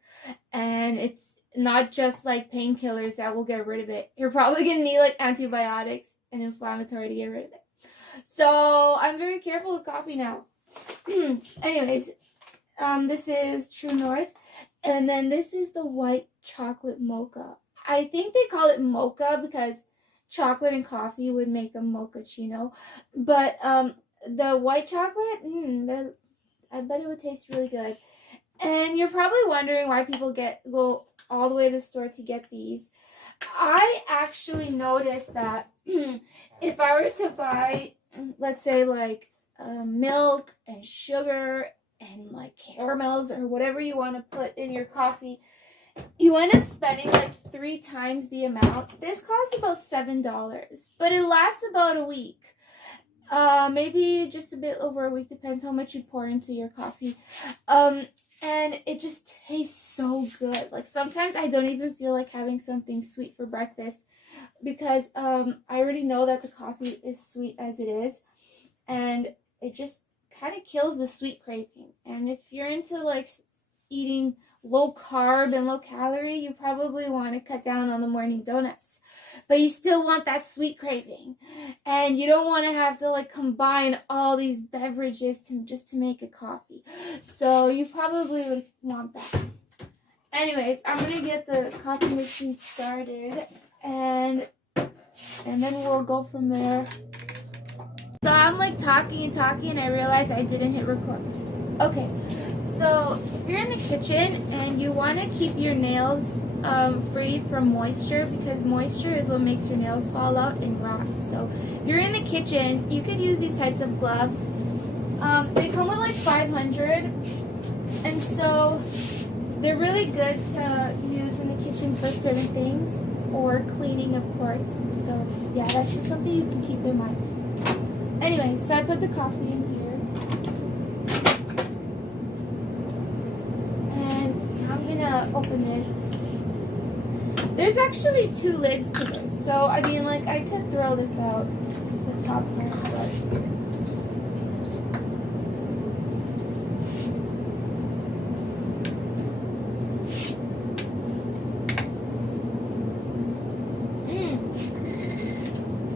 And it's not just like painkillers that will get rid of it. You're probably going to need like antibiotics and inflammatory to get rid of it. So I'm very careful with coffee now. Anyways, this is True North. And then this is the white chocolate mocha. I think they call it mocha because chocolate and coffee would make a mochaccino. But the white chocolate, I bet it would taste really good. And you're probably wondering why people go all the way to the store to get these. I actually noticed that if I were to buy let's say like milk and sugar and like caramels or whatever you want to put in your coffee, you end up spending like 3 times the amount. This costs about $7, but it lasts about a week. Maybe just a bit over a week, depends how much you pour into your coffee. And it just tastes so good. Like sometimes I don't even feel like having something sweet for breakfast because I already know that the coffee is sweet as it is, and it just kind of kills the sweet craving. And if you're into like eating low carb and low calorie, you probably want to cut down on the morning donuts, but you still want that sweet craving, and you don't want to have to like combine all these beverages to make a coffee, so you probably would want that. Anyways, I'm gonna get the coffee machine started, and then we'll go from there. So I'm like talking and talking, and I realized I didn't hit record. Okay, so if you're in the kitchen and you want to keep your nails free from moisture, because moisture is what makes your nails fall out and rot. So if you're in the kitchen, you could use these types of gloves. They come with like 500, and so they're really good to use in the kitchen for certain things, or cleaning, of course. So yeah, that's just something you can keep in mind. Anyway, so I put the coffee in here, and I'm gonna open this. There's actually 2 lids to this, so I mean, like, I could throw this out the top part, but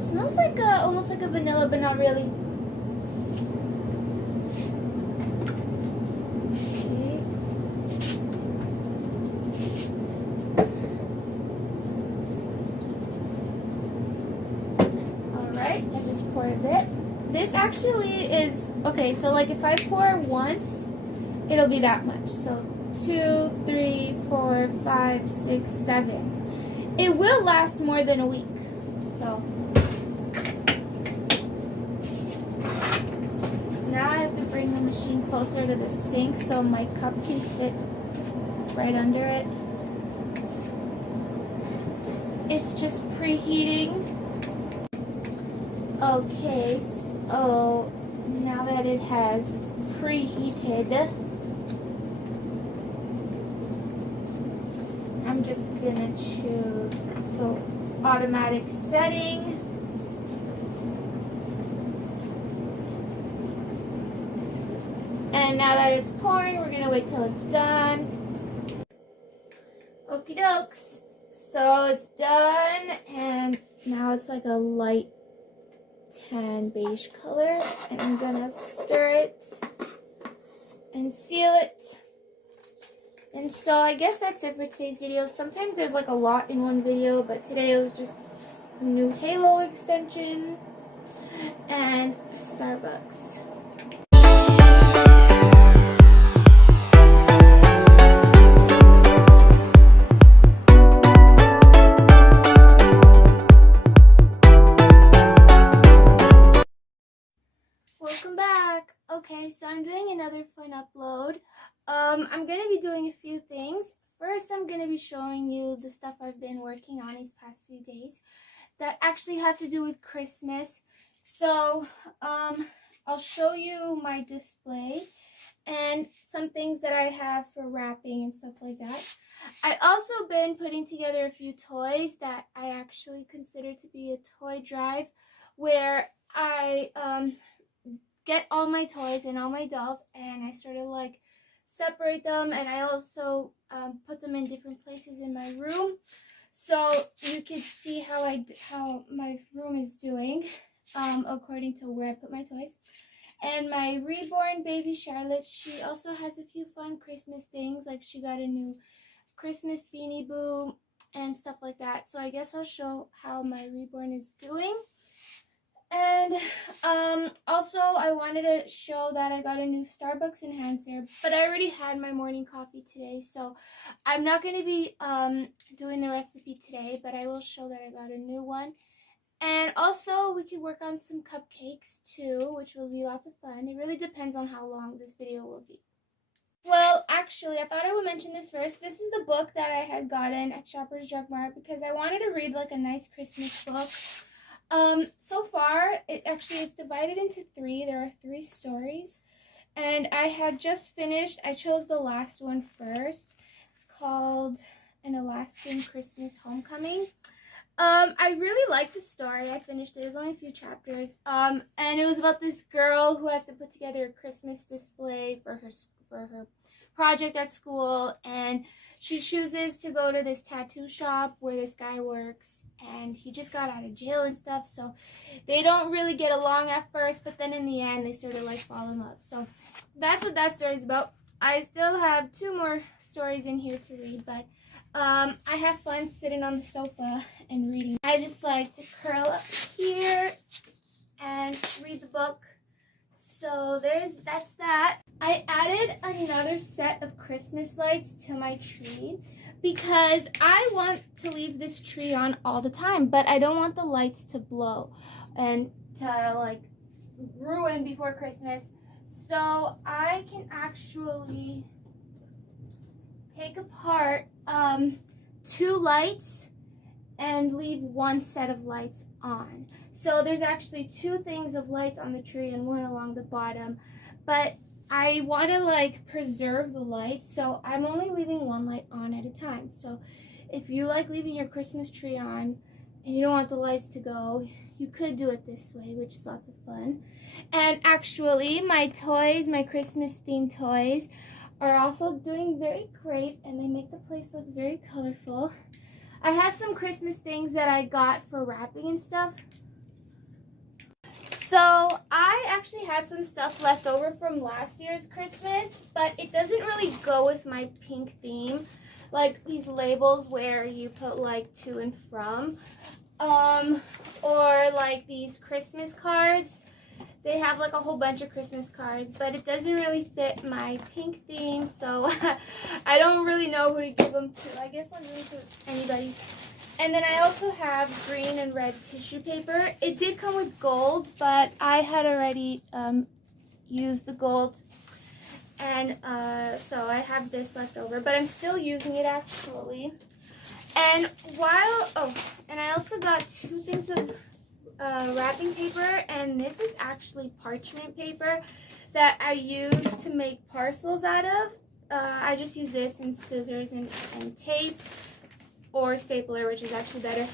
smells like almost like a vanilla, but not really. This actually is, okay, so like if I pour once, it'll be that much. So 2, 3, 4, 5, 6, 7. It will last more than a week. So now I have to bring the machine closer to the sink so my cup can fit right under it. It's just preheating. Okay, so now that it has preheated, I'm just gonna choose the automatic setting. And now that it's pouring, we're gonna wait till it's done. Okie dokes. So it's done, and now it's like a light tan beige color, and I'm gonna stir it and seal it. And so I guess that's it for today's video. Sometimes there's like a lot in one video, but today it was just a new Halo extension and Starbucks. Welcome back. Okay, so I'm doing another fun upload. I'm going to be doing a few things. First, I'm going to be showing you the stuff I've been working on these past few days that actually have to do with Christmas. So, I'll show you my display and some things that I have for wrapping and stuff like that. I also been putting together a few toys that I actually consider to be a toy drive, where I get all my toys and all my dolls, and I sort of like separate them, and I also put them in different places in my room, so you can see how my room is doing according to where I put my toys. And my reborn baby Charlotte, she also has a few fun Christmas things, like she got a new Christmas Beanie Boo and stuff like that. So I guess I'll show how my reborn is doing. And also I wanted to show that I got a new Starbucks enhancer, but I already had my morning coffee today, so I'm not going to be doing the recipe today, but I will show that I got a new one. And also we could work on some cupcakes too, which will be lots of fun. It really depends on how long this video will be. Well, actually, I thought I would mention this first. This is the book that I had gotten at Shoppers Drug Mart because I wanted to read like a nice Christmas book. So far, it's divided into 3. There are 3 stories. And I had just finished, I chose the last one first. It's called An Alaskan Christmas Homecoming. I really liked the story. I finished it. It was only a few chapters. And it was about this girl who has to put together a Christmas display for her project at school, and she chooses to go to this tattoo shop where this guy works, and he just got out of jail and stuff, so they don't really get along at first, but then in the end they sort of like fall in love. So that's what that story's about. I still have 2 more stories in here to read, but I have fun sitting on the sofa and reading. I just like to curl up here and read the book. So that's that. I added another set of Christmas lights to my tree because I want to leave this tree on all the time, but I don't want the lights to blow and to like ruin before Christmas. So I can actually take apart 2 lights and leave 1 set of lights on. So there's actually 2 things of lights on the tree and 1 along the bottom, but I want to like preserve the lights, so I'm only leaving 1 light on at a time. So if you like leaving your Christmas tree on and you don't want the lights to go, you could do it this way, which is lots of fun. And actually my toys, my Christmas themed toys, are also doing very great, and they make the place look very colorful. I have some Christmas things that I got for wrapping and stuff. So I actually had some stuff left over from last year's Christmas, but it doesn't really go with my pink theme. Like these labels where you put like to and from, or like these Christmas cards. They have like a whole bunch of Christmas cards, but it doesn't really fit my pink theme, so I don't really know who to give them to. I guess I'll give them to anybody. And then I also have green and red tissue paper. It did come with gold, but I had already used the gold, and so I have this left over, but I'm still using it actually. And and I also got 2 things of wrapping paper, and this is actually parchment paper that I use to make parcels out of. I just use this and scissors and tape, or stapler, which is actually better.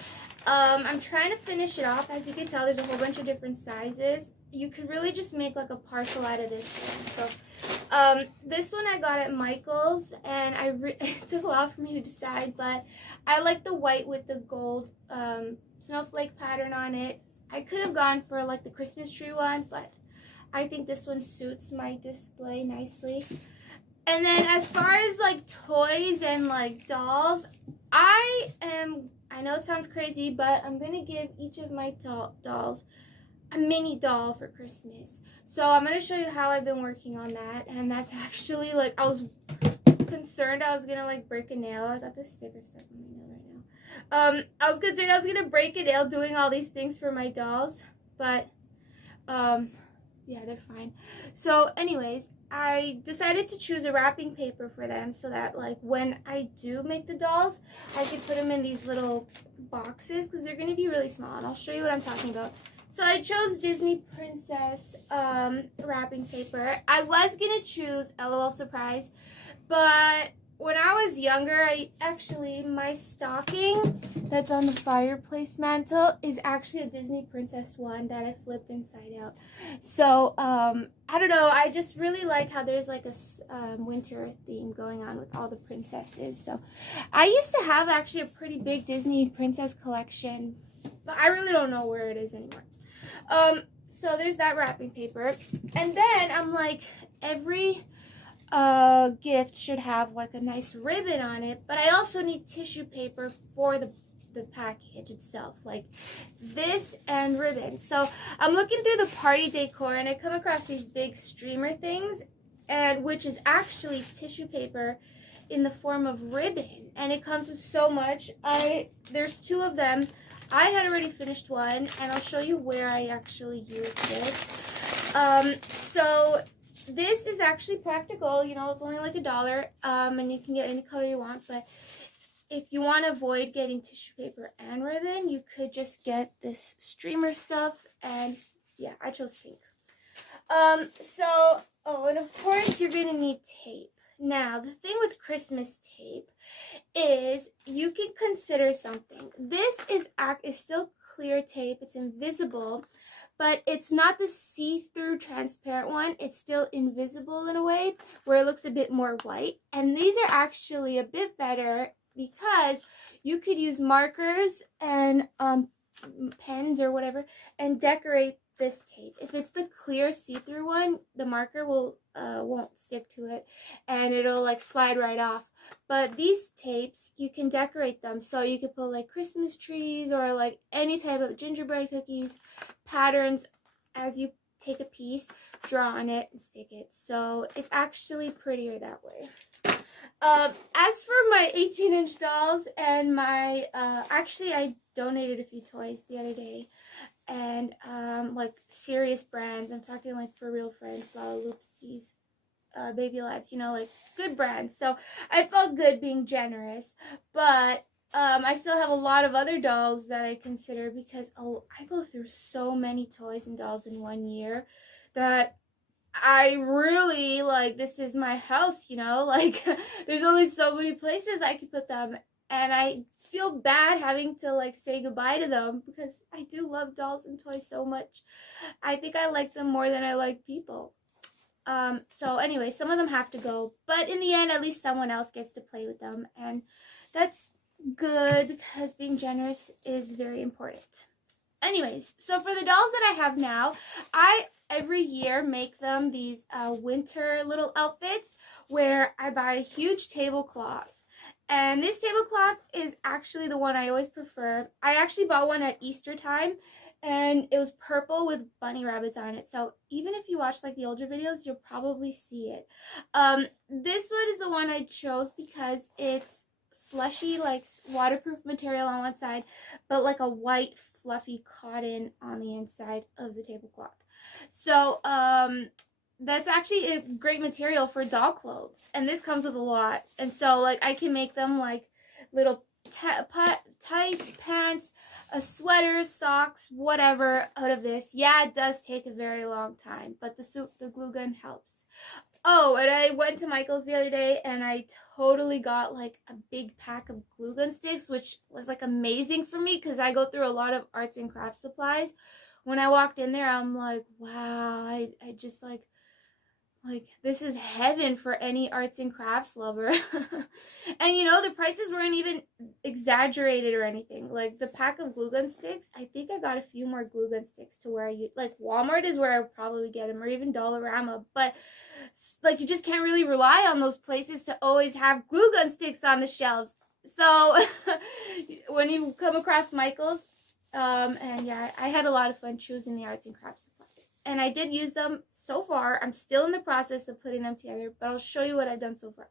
I'm trying to finish it off. As you can tell, there's a whole bunch of different sizes. You could really just make like a parcel out of this one. So this one I got at Michael's, and it took a while for me to decide, but I like the white with the gold snowflake pattern on it. I could have gone for like the Christmas tree one, but I think this one suits my display nicely. And then as far as like toys and like dolls, I know it sounds crazy, but I'm gonna give each of my dolls a mini doll for Christmas. So I'm gonna show you how I've been working on that, and that's actually like, I was concerned I was gonna like break a nail. I got this sticker stuck on my nail right now. I was concerned I was gonna break a nail doing all these things for my dolls, but yeah, they're fine. So anyways, I decided to choose a wrapping paper for them so that like when I do make the dolls, I could put them in these little boxes because they're gonna be really small, and I'll show you what I'm talking about. So I chose Disney Princess wrapping paper. I was gonna choose LOL Surprise, but when I was younger, my stocking that's on the fireplace mantle is actually a Disney Princess one that I flipped inside out. So, I don't know, I just really like how there's like a winter theme going on with all the princesses. So, I used to have actually a pretty big Disney Princess collection, but I really don't know where it is anymore. So there's that wrapping paper. And then I'm like, every gift should have like a nice ribbon on it, but I also need tissue paper for the package itself, like this and ribbon. So I'm looking through the party decor, and I come across these big streamer things, and which is actually tissue paper in the form of ribbon, and it comes with so much. There's 2 of them. I had already finished one, and I'll show you where I actually used it. So this is actually practical. You know, it's only like $1, and you can get any color you want. But if you want to avoid getting tissue paper and ribbon, you could just get this streamer stuff. And yeah, I chose pink. And of course you're gonna need tape. Now, the thing with Christmas tape is you can consider something. This is still clear tape. It's invisible, but it's not the see-through transparent one. It's still invisible in a way where it looks a bit more white. And these are actually a bit better because you could use markers and pens or whatever and decorate this tape. If it's the clear see-through one, the marker won't stick to it and it'll like slide right off. But these tapes, you can decorate them, so you could put like Christmas trees or like any type of gingerbread cookies, patterns. As you take a piece, draw on it and stick it. So it's actually prettier that way. As for my 18-inch dolls and my, actually I donated a few toys the other day, and like serious brands. I'm talking like For Real Friends, Lopes, Baby Lives, you know, like good brands. So I felt good being generous, but I still have a lot of other dolls that I consider because I go through so many toys and dolls in 1 year that I really, like, this is my house, you know, like, there's only so many places I could put them, and I feel bad having to, like, say goodbye to them, because I do love dolls and toys so much. I think I like them more than I like people. So anyway, some of them have to go, but in the end, at least someone else gets to play with them, and that's good, because being generous is very important. Anyways, so for the dolls that I have now, I every year make them these winter little outfits where I buy a huge tablecloth. And this tablecloth is actually the one I always prefer. I actually bought one at Easter time, and it was purple with bunny rabbits on it. So even if you watch like the older videos, you'll probably see it. This one is the one I chose because it's slushy, like waterproof material on one side, but like a white fluffy cotton on the inside of the tablecloth. So that's actually a great material for doll clothes, and this comes with a lot. And so like I can make them like little tights, pants, a sweater, socks, whatever out of this. Yeah, it does take a very long time, but the glue gun helps. Oh, and I went to Michael's the other day, and I totally got like a big pack of glue gun sticks, which was like amazing for me because I go through a lot of arts and crafts supplies. When I walked in there, I'm like, wow, I just like this is heaven for any arts and crafts lover. And you know, the prices weren't even exaggerated or anything. Like the pack of glue gun sticks, I think I got a few more glue gun sticks to where like Walmart is where I would probably get them, or even Dollarama, but like you just can't really rely on those places to always have glue gun sticks on the shelves. So when you come across Michael's, and yeah, I had a lot of fun choosing the arts and crafts supplies. And I did use them so far. I'm still in the process of putting them together, but I'll show you what I've done so far.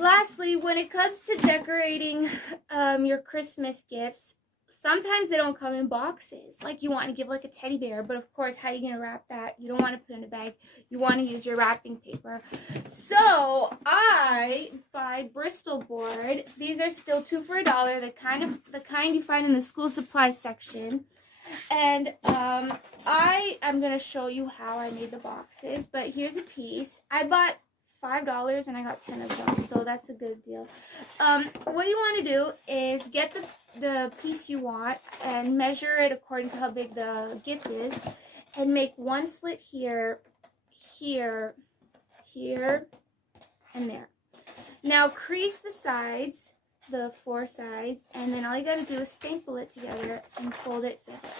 Lastly, when it comes to decorating your Christmas gifts, sometimes they don't come in boxes. Like you want to give like a teddy bear, but of course, how are you going to wrap that? You don't want to put it in a bag. You want to use your wrapping paper. So I buy Bristol board. These are still 2 for $1. The kind you find in the school supply section. And I am going to show you how I made the boxes, but here's a piece. I bought $5 and I got 10 of them, so that's a good deal. What you want to do is get the piece you want and measure it according to how big the gift is, and make one slit here, here, here, and there. Now crease the sides, the 4 sides, and then all you got to do is staple it together and fold it separate.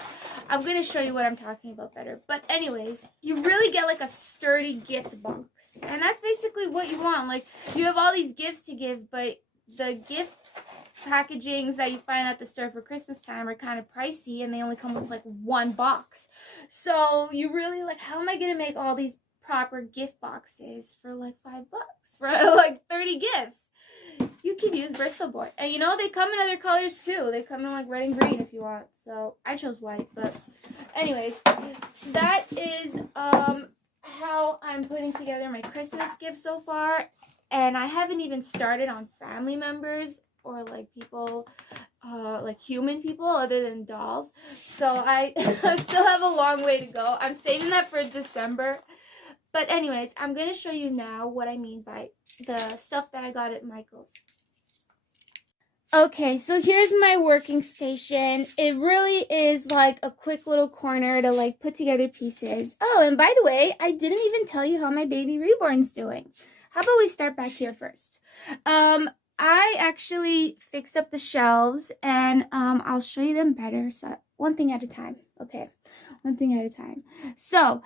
I'm going to show you what I'm talking about better. But anyways, you really get like a sturdy gift box. And that's basically what you want. Like, you have all these gifts to give, but the gift packagings that you find at the store for Christmas time are kind of pricey, and they only come with like 1 box. So you really like, how am I going to make all these proper gift boxes for like $5 for like 30 gifts? you can use Bristol board. And you know, they come in other colors too. They come in like red and green if you want. So I chose white, but anyways, that is how I'm putting together my Christmas gift so far. And I haven't even started on family members or like people, like human people other than dolls. So I still have a long way to go. I'm saving that for December. But anyways, I'm going to show you now what I mean by the stuff that I got at Michael's. Okay, so here's my working station. It really is like a quick little corner to like put together pieces. Oh, and by the way, I didn't even tell you how my baby reborn's doing. How about we start back here first? I actually fixed up the shelves, and I'll show you them better. So one thing at a time. Okay, one thing at a time. So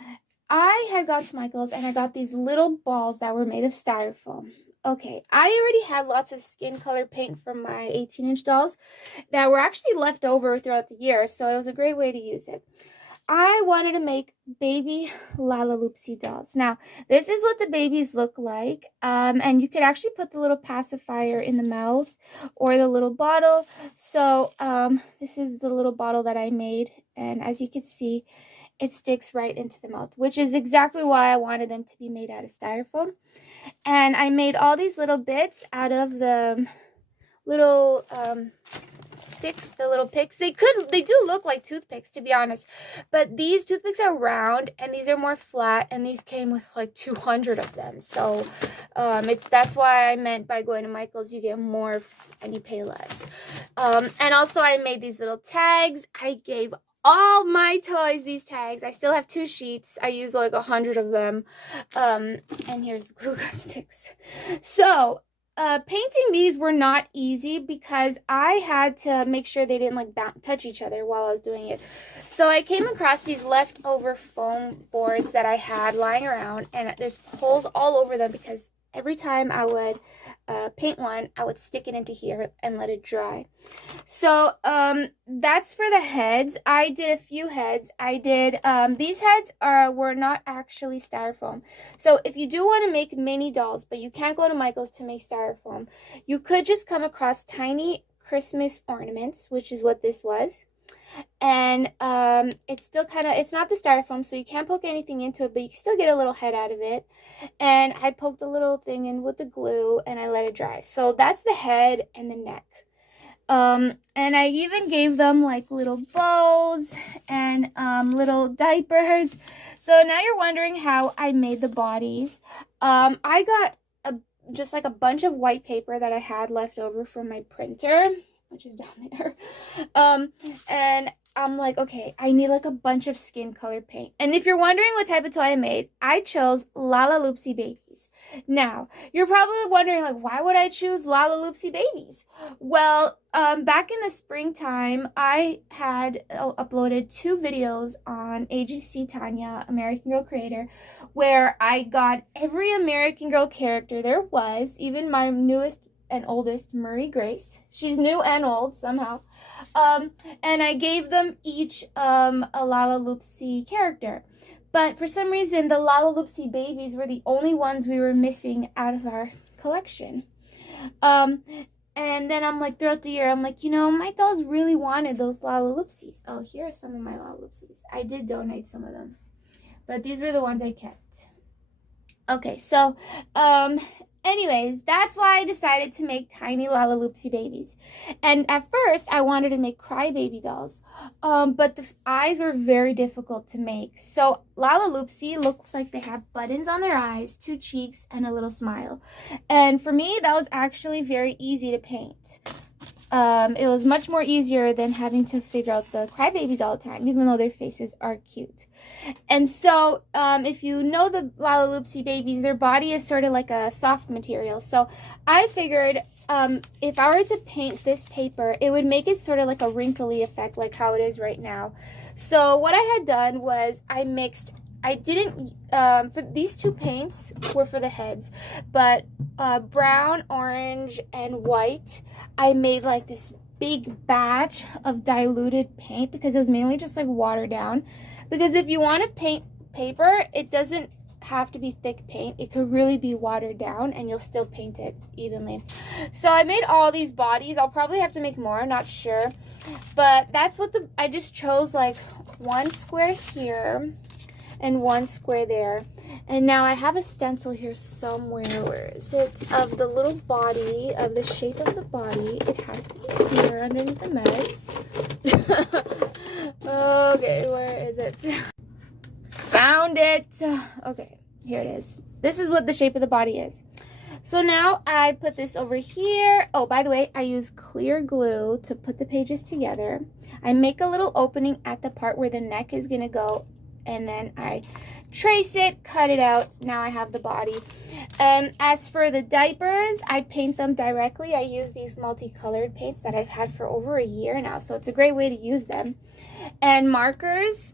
I had gone to Michael's and I got these little balls that were made of styrofoam. Okay, I already had lots of skin color paint from my 18-inch dolls that were actually left over throughout the year, so it was a great way to use it. I wanted to make baby Lalaloopsy dolls. Now, this is what the babies look like, and you could actually put the little pacifier in the mouth or the little bottle. So this is the little bottle that I made, and as you can see, it sticks right into the mouth, which is exactly why I wanted them to be made out of styrofoam. And I made all these little bits out of the little sticks, the little picks. They do look like toothpicks, to be honest, but these toothpicks are round and these are more flat, and these came with like 200 of them. So that's why I meant by going to Michael's you get more and you pay less. And also I made these little tags. I gave all my toys these tags. I still have 2 sheets. I use like 100 of them. And here's the glue gun sticks. So painting these were not easy because I had to make sure they didn't like touch each other while I was doing it. So I came across these leftover foam boards that I had lying around, and there's holes all over them because every time I would paint one, I would stick it into here and let it dry. So that's for the heads. I did a few heads. I did these heads were not actually styrofoam. So if you do want to make mini dolls, but you can't go to Michael's to make styrofoam, you could just come across tiny Christmas ornaments, which is what this was. And it's still it's not the styrofoam, so you can't poke anything into it, but you can still get a little head out of it. And I poked a little thing in with the glue and I let it dry. So that's the head and the neck. And I even gave them like little bows and little diapers. So now you're wondering how I made the bodies. I got just like a bunch of white paper that I had left over from my printer, which is down there. And I'm like, okay, I need like a bunch of skin color paint. And if you're wondering what type of toy I made, I chose Lalaloopsy babies. Now, you're probably wondering like, why would I choose Lalaloopsy babies? Well, back in the springtime, I had uploaded 2 videos on AGC Taynia, American Girl Creator, where I got every American Girl character there was, even my newest and oldest, Marie Grace. She's new and old somehow. And I gave them each a Lalaloopsy character. But for some reason, the Lalaloopsy babies were the only ones we were missing out of our collection. And then I'm like, throughout the year, I'm like, you know, my dolls really wanted those Lalaloopsies. Oh, here are some of my Lalaloopsies. I did donate some of them, but these were the ones I kept. Okay, so, anyways, that's why I decided to make tiny Lalaloopsy babies. And at first, I wanted to make crybaby dolls, but the eyes were very difficult to make. So Lalaloopsy looks like they have buttons on their eyes, 2 cheeks, and a little smile. And for me, that was actually very easy to paint. It was much more easier than having to figure out the crybabies all the time, even though their faces are cute. And so, if you know the Lalaloopsy babies, their body is sort of like a soft material. So I figured if I were to paint this paper, it would make it sort of like a wrinkly effect, like how it is right now. So what I had done was I didn't, for these 2 paints were for the heads, but brown, orange, and white, I made like this big batch of diluted paint because it was mainly just like watered down. Because if you want to paint paper, it doesn't have to be thick paint. It could really be watered down and you'll still paint it evenly. So I made all these bodies. I'll probably have to make more, not sure. But that's what I just chose like one square here and one square there. And now I have a stencil here somewhere. Where is it? Of the little body, of the shape of the body. It has to be here underneath the mess. Okay, where is it? Found it. Okay, here it is. This is what the shape of the body is. So now I put this over here. Oh, by the way, I use clear glue to put the pages together. I make a little opening at the part where the neck is going to go, and then I trace it, cut it out. Now I have the body. As for the diapers, I paint them directly. I use these multicolored paints that I've had for over a year now, so it's a great way to use them. And markers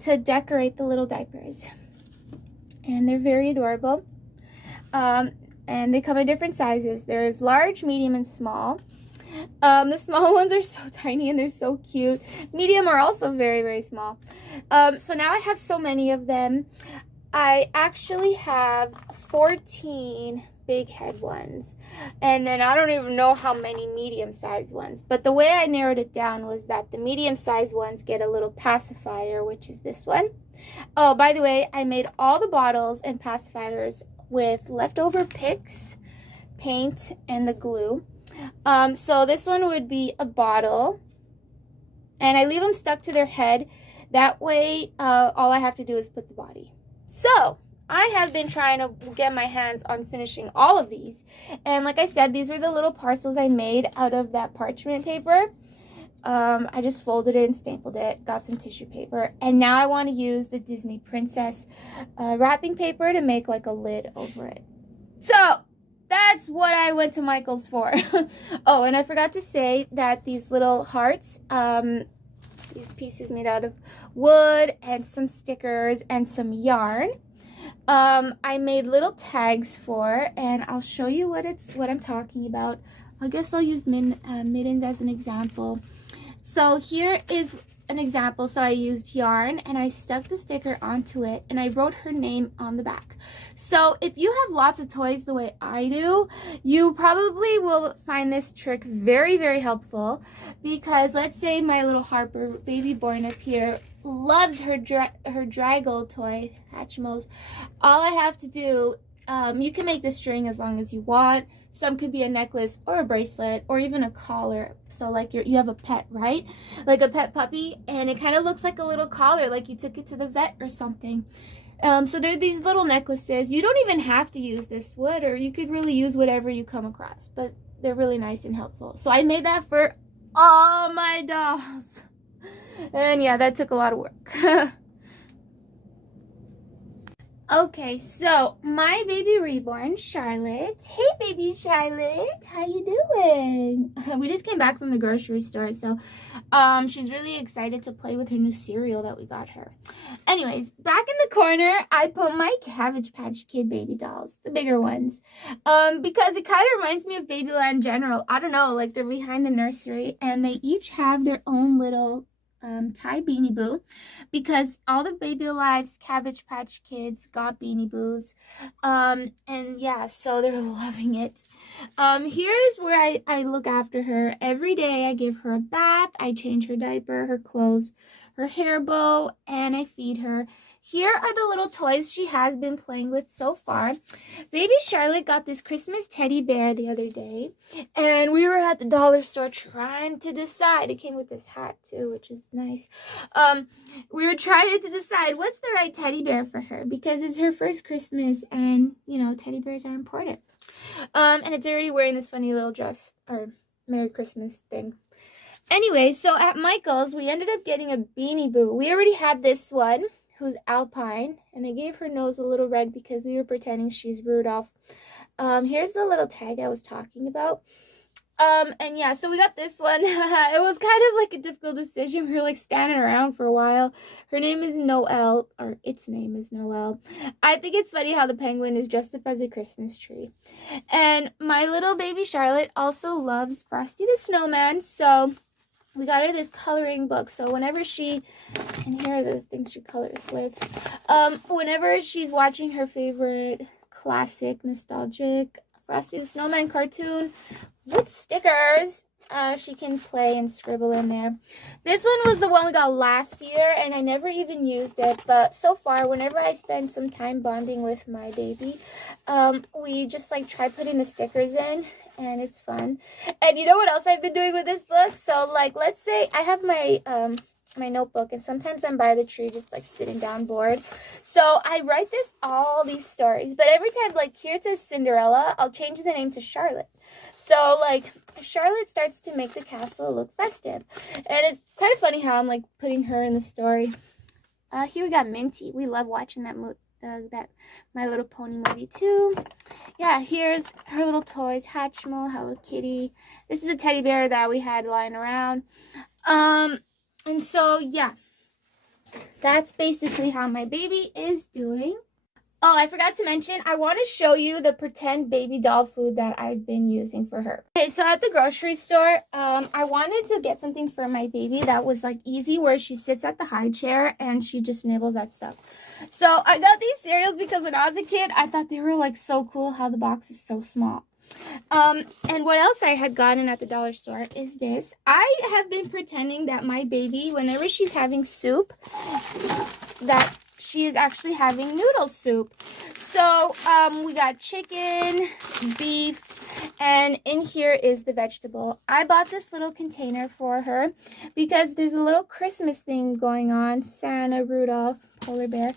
to decorate the little diapers. And they're very adorable. And they come in different sizes. There's large, medium, and small. The small ones are so tiny and they're so cute. Medium are also very, very small. So now I have so many of them. I actually have 14 big head ones. And then I don't even know how many medium-sized ones. But the way I narrowed it down was that the medium-sized ones get a little pacifier, which is this one. Oh, by the way, I made all the bottles and pacifiers with leftover picks, paint, and the glue. So this one would be a bottle, and I leave them stuck to their head. That way, all I have to do is put the body. So I have been trying to get my hands on finishing all of these, and like I said, these were the little parcels I made out of that parchment paper. I just folded it and stapled it, got some tissue paper, and now I want to use the Disney Princess wrapping paper to make like a lid over it. So that's what I went to Michael's for. Oh, and I forgot to say that these little hearts, these pieces made out of wood and some stickers and some yarn, I made little tags for, and I'll show you what I'm talking about. I guess I'll use mittens as an example. So here is an example. So I used yarn and I stuck the sticker onto it and I wrote her name on the back. So if you have lots of toys the way I do, you probably will find this trick very, very helpful, because let's say my little Harper baby born up here loves her Draggle toy, Hatchimals. All I have to do, you can make the string as long as you want. Some could be a necklace or a bracelet or even a collar. So like you have a pet, right? Like a pet puppy, and it kind of looks like a little collar, like you took it to the vet or something. So there are these little necklaces. You don't even have to use this wood, or you could really use whatever you come across, but they're really nice and helpful. So I made that for all my dolls. And yeah, that took a lot of work. Okay, so my baby reborn, Charlotte. Hey, baby Charlotte, how you doing? We just came back from the grocery store, so she's really excited to play with her new cereal that we got her. Anyways, back in the corner, I put my Cabbage Patch Kid baby dolls, the bigger ones, because it kind of reminds me of Babyland General. I don't know, like they're behind the nursery, and they each have their own little Ty Beanie Boo, because all the Baby Alive's Cabbage Patch Kids got Beanie Boos, and yeah, so they're loving it. Here is where I look after her every day. I give her a bath, I change her diaper, her clothes, her hair bow, and I feed her. Here are the little toys she has been playing with so far. Baby Charlotte got this Christmas teddy bear the other day, and we were at the dollar store trying to decide. It came with this hat too, which is nice. We were trying to decide what's the right teddy bear for her, because it's her first Christmas, and you know, teddy bears are important. And it's already wearing this funny little dress, or Merry Christmas thing. Anyway, so at Michael's, we ended up getting a Beanie Boo. We already had this one, who's Alpine, and I gave her nose a little red because we were pretending she's Rudolph. Here's the little tag I was talking about. And yeah, so we got this one. It was kind of like a difficult decision. We were like standing around for a while. Her name is Noelle, or its name is Noelle. I think it's funny how the penguin is dressed up as a Christmas tree. And my little baby Charlotte also loves Frosty the Snowman, so we got her this coloring book. So whenever she, and here are the things she colors with. Whenever she's watching her favorite classic, nostalgic Frosty the Snowman cartoon with stickers, she can play and scribble in there. This one was the one we got last year, and I never even used it. But so far, whenever I spend some time bonding with my baby, we just like try putting the stickers in, and it's fun. And you know what else I've been doing with this book? So like, let's say I have my my notebook, and sometimes I'm by the tree just like sitting down bored, so I write all these stories. But every time, like here it says Cinderella, I'll change the name to Charlotte. So like Charlotte starts to make the castle look festive, and it's kind of funny how I'm like putting her in the story. Here we got Minty. We love watching that that My Little Pony movie too. Yeah, here's her little toys: Hatchimal, Hello Kitty. This is a teddy bear that we had lying around. And so, yeah, that's basically how my baby is doing. Oh, I forgot to mention, I want to show you the pretend baby doll food that I've been using for her. Okay, so at the grocery store, I wanted to get something for my baby that was like easy, where she sits at the high chair and she just nibbles at stuff. So I got these cereals because when I was a kid, I thought they were like so cool how the box is so small. And what else I had gotten at the dollar store is this. I have been pretending that my baby, whenever she's having soup, that she is actually having noodle soup. So, we got chicken, beef, and in here is the vegetable. I bought this little container for her because there's a little Christmas thing going on. Santa, Rudolph, polar bear.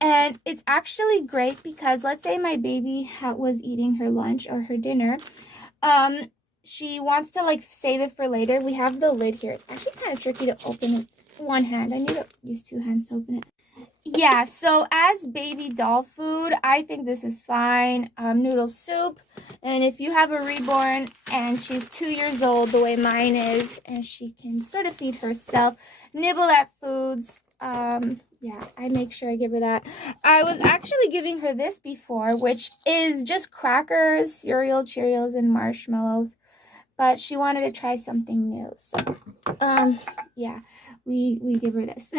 And it's actually great because let's say my baby was eating her lunch or her dinner. She wants to like save it for later. We have the lid here. It's actually kind of tricky to open with one hand. I need to use two hands to open it. Yeah, so as baby doll food, I think this is fine. Noodle soup. And if you have a reborn and she's 2 years old, the way mine is, and she can sort of feed herself, nibble at foods, yeah, I make sure I give her that. I was actually giving her this before, which is just crackers, cereal, Cheerios, and marshmallows. But she wanted to try something new. So, yeah, we give her this.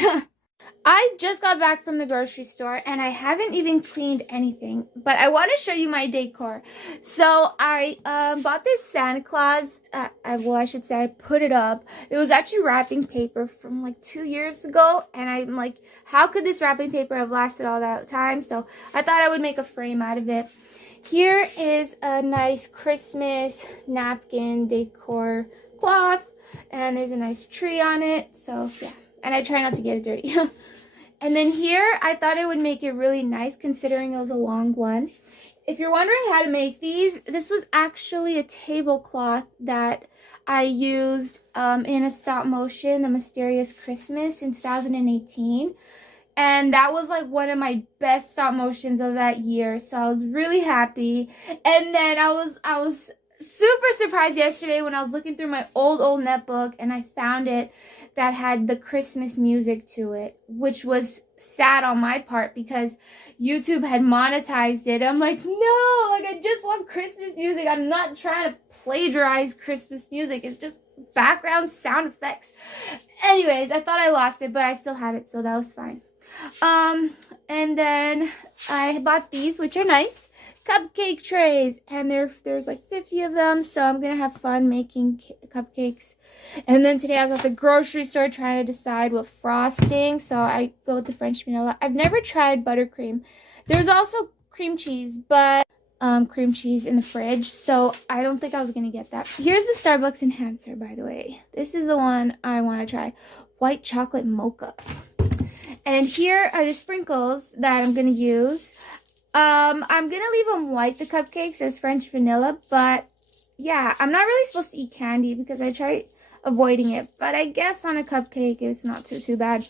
I just got back from the grocery store and I haven't even cleaned anything, but I want to show you my decor. So I bought this Santa Claus. Well, I should say I put it up. It was actually wrapping paper from like 2 years ago, and I'm like, how could this wrapping paper have lasted all that time? So I thought I would make a frame out of it. Here is a nice Christmas napkin decor cloth, and there's a nice tree on it. So yeah. And I try not to get it dirty. And then here, I thought it would make it really nice considering it was a long one. If you're wondering how to make these, this was actually a tablecloth that I used in a stop motion, The Mysterious Christmas in 2018. And that was like one of my best stop motions of that year. So I was really happy. And then I was super surprised yesterday when I was looking through my old netbook and I found it that had the Christmas music to it, which was sad on my part because YouTube had monetized it. I'm like, no, like I just want Christmas music. I'm not trying to plagiarize Christmas music. It's just background sound effects. Anyways, I thought I lost it, but I still had it, so that was fine. And then I bought these, which are nice. Cupcake trays, and there's like 50 of them, so I'm gonna have fun making cupcakes. And then today I was at the grocery store trying to decide what frosting, so I go with the French vanilla. I've never tried buttercream. There's also cream cheese, but cream cheese in the fridge, so I don't think I was gonna get that. Here's the Starbucks enhancer, by the way. This is the one I want to try. White chocolate mocha. And here are the sprinkles that I'm gonna use. I'm gonna leave them white, the cupcakes, as French vanilla, but yeah, I'm not really supposed to eat candy because I try avoiding it, but I guess on a cupcake it's not too bad.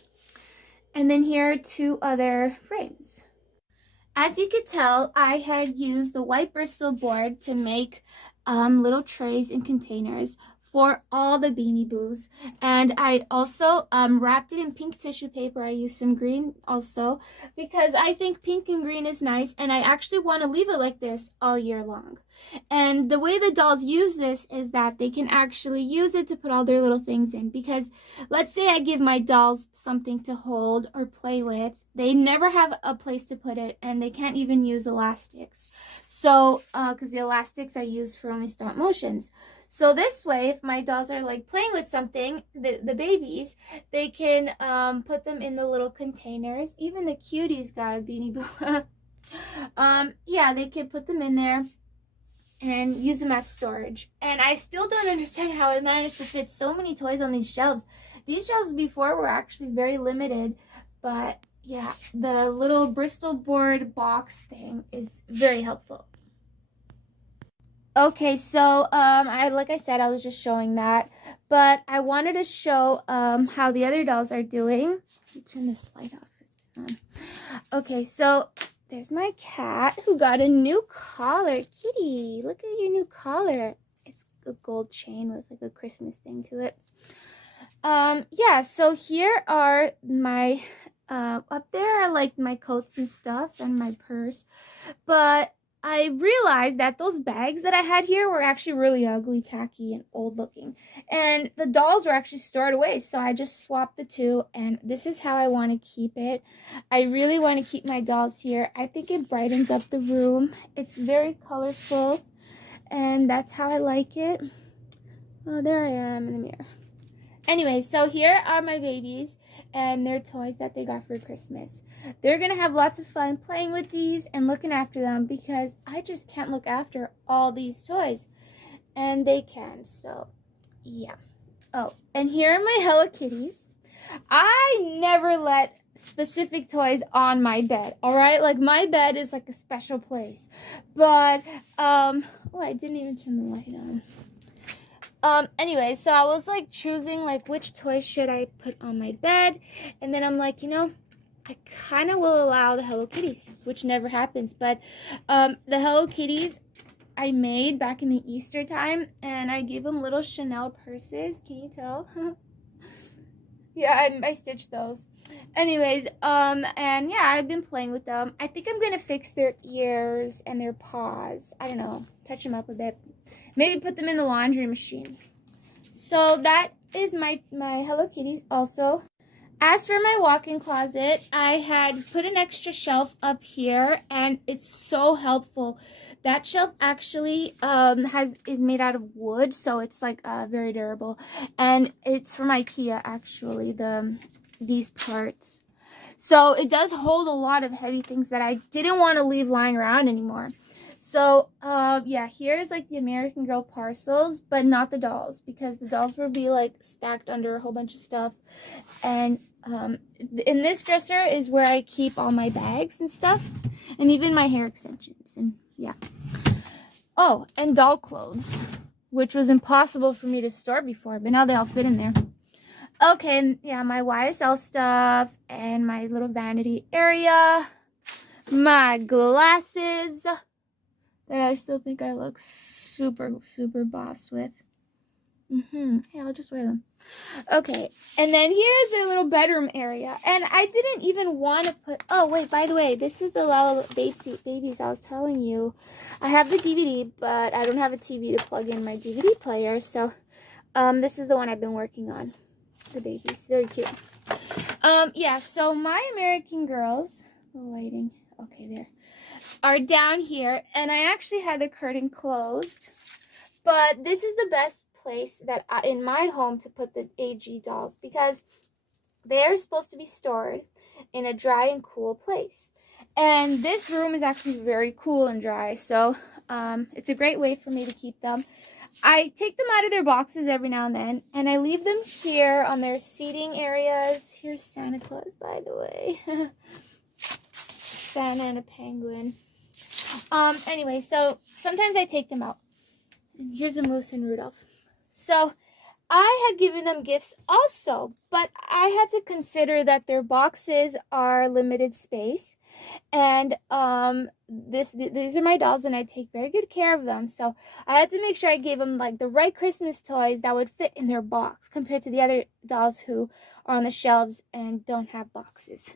And then here are 2 other frames. As you could tell, I had used the white Bristol board to make little trays and containers for all the Beanie Boos. And I also wrapped it in pink tissue paper. I used some green also because I think pink and green is nice, and I actually want to leave it like this all year long. And the way the dolls use this is that they can actually use it to put all their little things in, because let's say I give my dolls something to hold or play with, they never have a place to put it, and they can't even use elastics. So because the elastics I use for only stop motions. So this way, if my dolls are like playing with something, the babies, they can put them in the little containers. Even the cuties got a Beanie Boo. Yeah, they can put them in there and use them as storage. And I still don't understand how I managed to fit so many toys on these shelves. These shelves before were actually very limited, but yeah, the little Bristol board box thing is very helpful. Okay, so like I said, I was just showing that, but I wanted to show how the other dolls are doing. Let me turn this light off. Okay, so there's my cat who got a new collar. Kitty, look at your new collar. It's a gold chain with like a Christmas thing to it. Yeah, so here are my up there are like my coats and stuff and my purse, but I realized that those bags that I had here were actually really ugly, tacky, and old looking. And the dolls were actually stored away, so I just swapped the two, and this is how I want to keep it. I really want to keep my dolls here. I think it brightens up the room. It's very colorful, and that's how I like it. Oh, there I am in the mirror. Anyway, so here are my babies and their toys that they got for Christmas. They're going to have lots of fun playing with these and looking after them, because I just can't look after all these toys. And they can, so yeah. Oh, and here are my Hello Kitties. I never let specific toys on my bed, all right? Like, my bed is like a special place. But, oh, I didn't even turn the light on. Anyway, so I was like choosing like which toy should I put on my bed, and then I'm like, you know, I kind of will allow the Hello Kitties, which never happens, but the Hello Kitties I made back in the Easter time, and I gave them little Chanel purses. Can you tell? Yeah, I stitched those. Anyways, and yeah, I've been playing with them. I think I'm gonna fix their ears and their paws. I don't know, touch them up a bit. Maybe put them in the laundry machine. So that is my Hello Kitties also. As for my walk-in closet, I had put an extra shelf up here, and it's so helpful. That shelf actually is made out of wood, so it's like very durable, and it's from IKEA actually, these parts. So it does hold a lot of heavy things that I didn't want to leave lying around anymore. So, yeah, here's like the American Girl parcels, but not the dolls, because the dolls will be like stacked under a whole bunch of stuff. And in this dresser is where I keep all my bags and stuff, and even my hair extensions, and yeah. Oh, and doll clothes, which was impossible for me to store before, but now they all fit in there. Okay, and yeah, my YSL stuff, and my little vanity area, my glasses that I still think I look super, super boss with. Hey, I'll just wear them. Okay, and then here's their little bedroom area. And I didn't even want to put... Oh, wait, by the way, this is the Lala Babies I was telling you. I have the DVD, but I don't have a TV to plug in my DVD player. So, this is the one I've been working on. The babies. Very cute. Yeah, so my American Girls... The lighting. Okay, there. Are down here, and I actually had the curtain closed, but this is the best place that in my home to put the AG dolls, because they're supposed to be stored in a dry and cool place, and this room is actually very cool and dry, so it's a great way for me to keep them. I take them out of their boxes every now and then, and I leave them here on their seating areas. Here's Santa Claus, by the way. Santa and a penguin. Anyway, so sometimes I take them out. And here's a Moose and Rudolph. So I had given them gifts also, but I had to consider that their boxes are limited space, and these are my dolls, and I take very good care of them. So I had to make sure I gave them like the right Christmas toys that would fit in their box compared to the other dolls who are on the shelves and don't have boxes.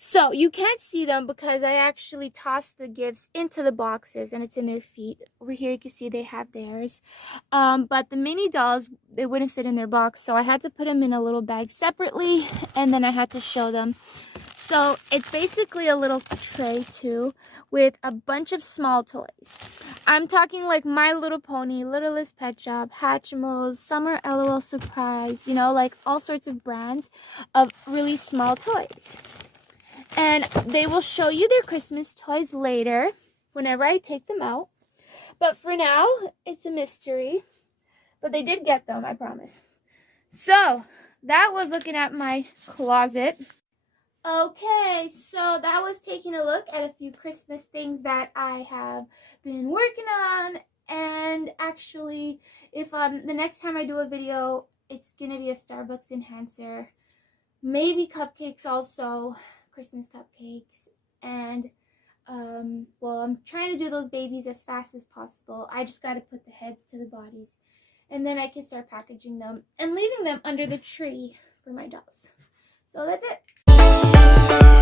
So you can't see them because I actually tossed the gifts into the boxes and it's in their feet. Over here you can see they have theirs. But the mini dolls, they wouldn't fit in their box, so I had to put them in a little bag separately, and then I had to show them. So it's basically a little tray too with a bunch of small toys. I'm talking like My Little Pony, Littlest Pet Shop, Hatchimals, Summer LOL Surprise, you know, like all sorts of brands of really small toys. And they will show you their Christmas toys later whenever I take them out. But for now, it's a mystery. But they did get them, I promise. So, that was looking at my closet. Okay, so that was taking a look at a few Christmas things that I have been working on. And actually, if the next time I do a video, it's going to be a Starbucks enhancer. Maybe cupcakes also. Christmas cupcakes, and well, I'm trying to do those babies as fast as possible. I just got to put the heads to the bodies, and then I can start packaging them and leaving them under the tree for my dolls. So that's it.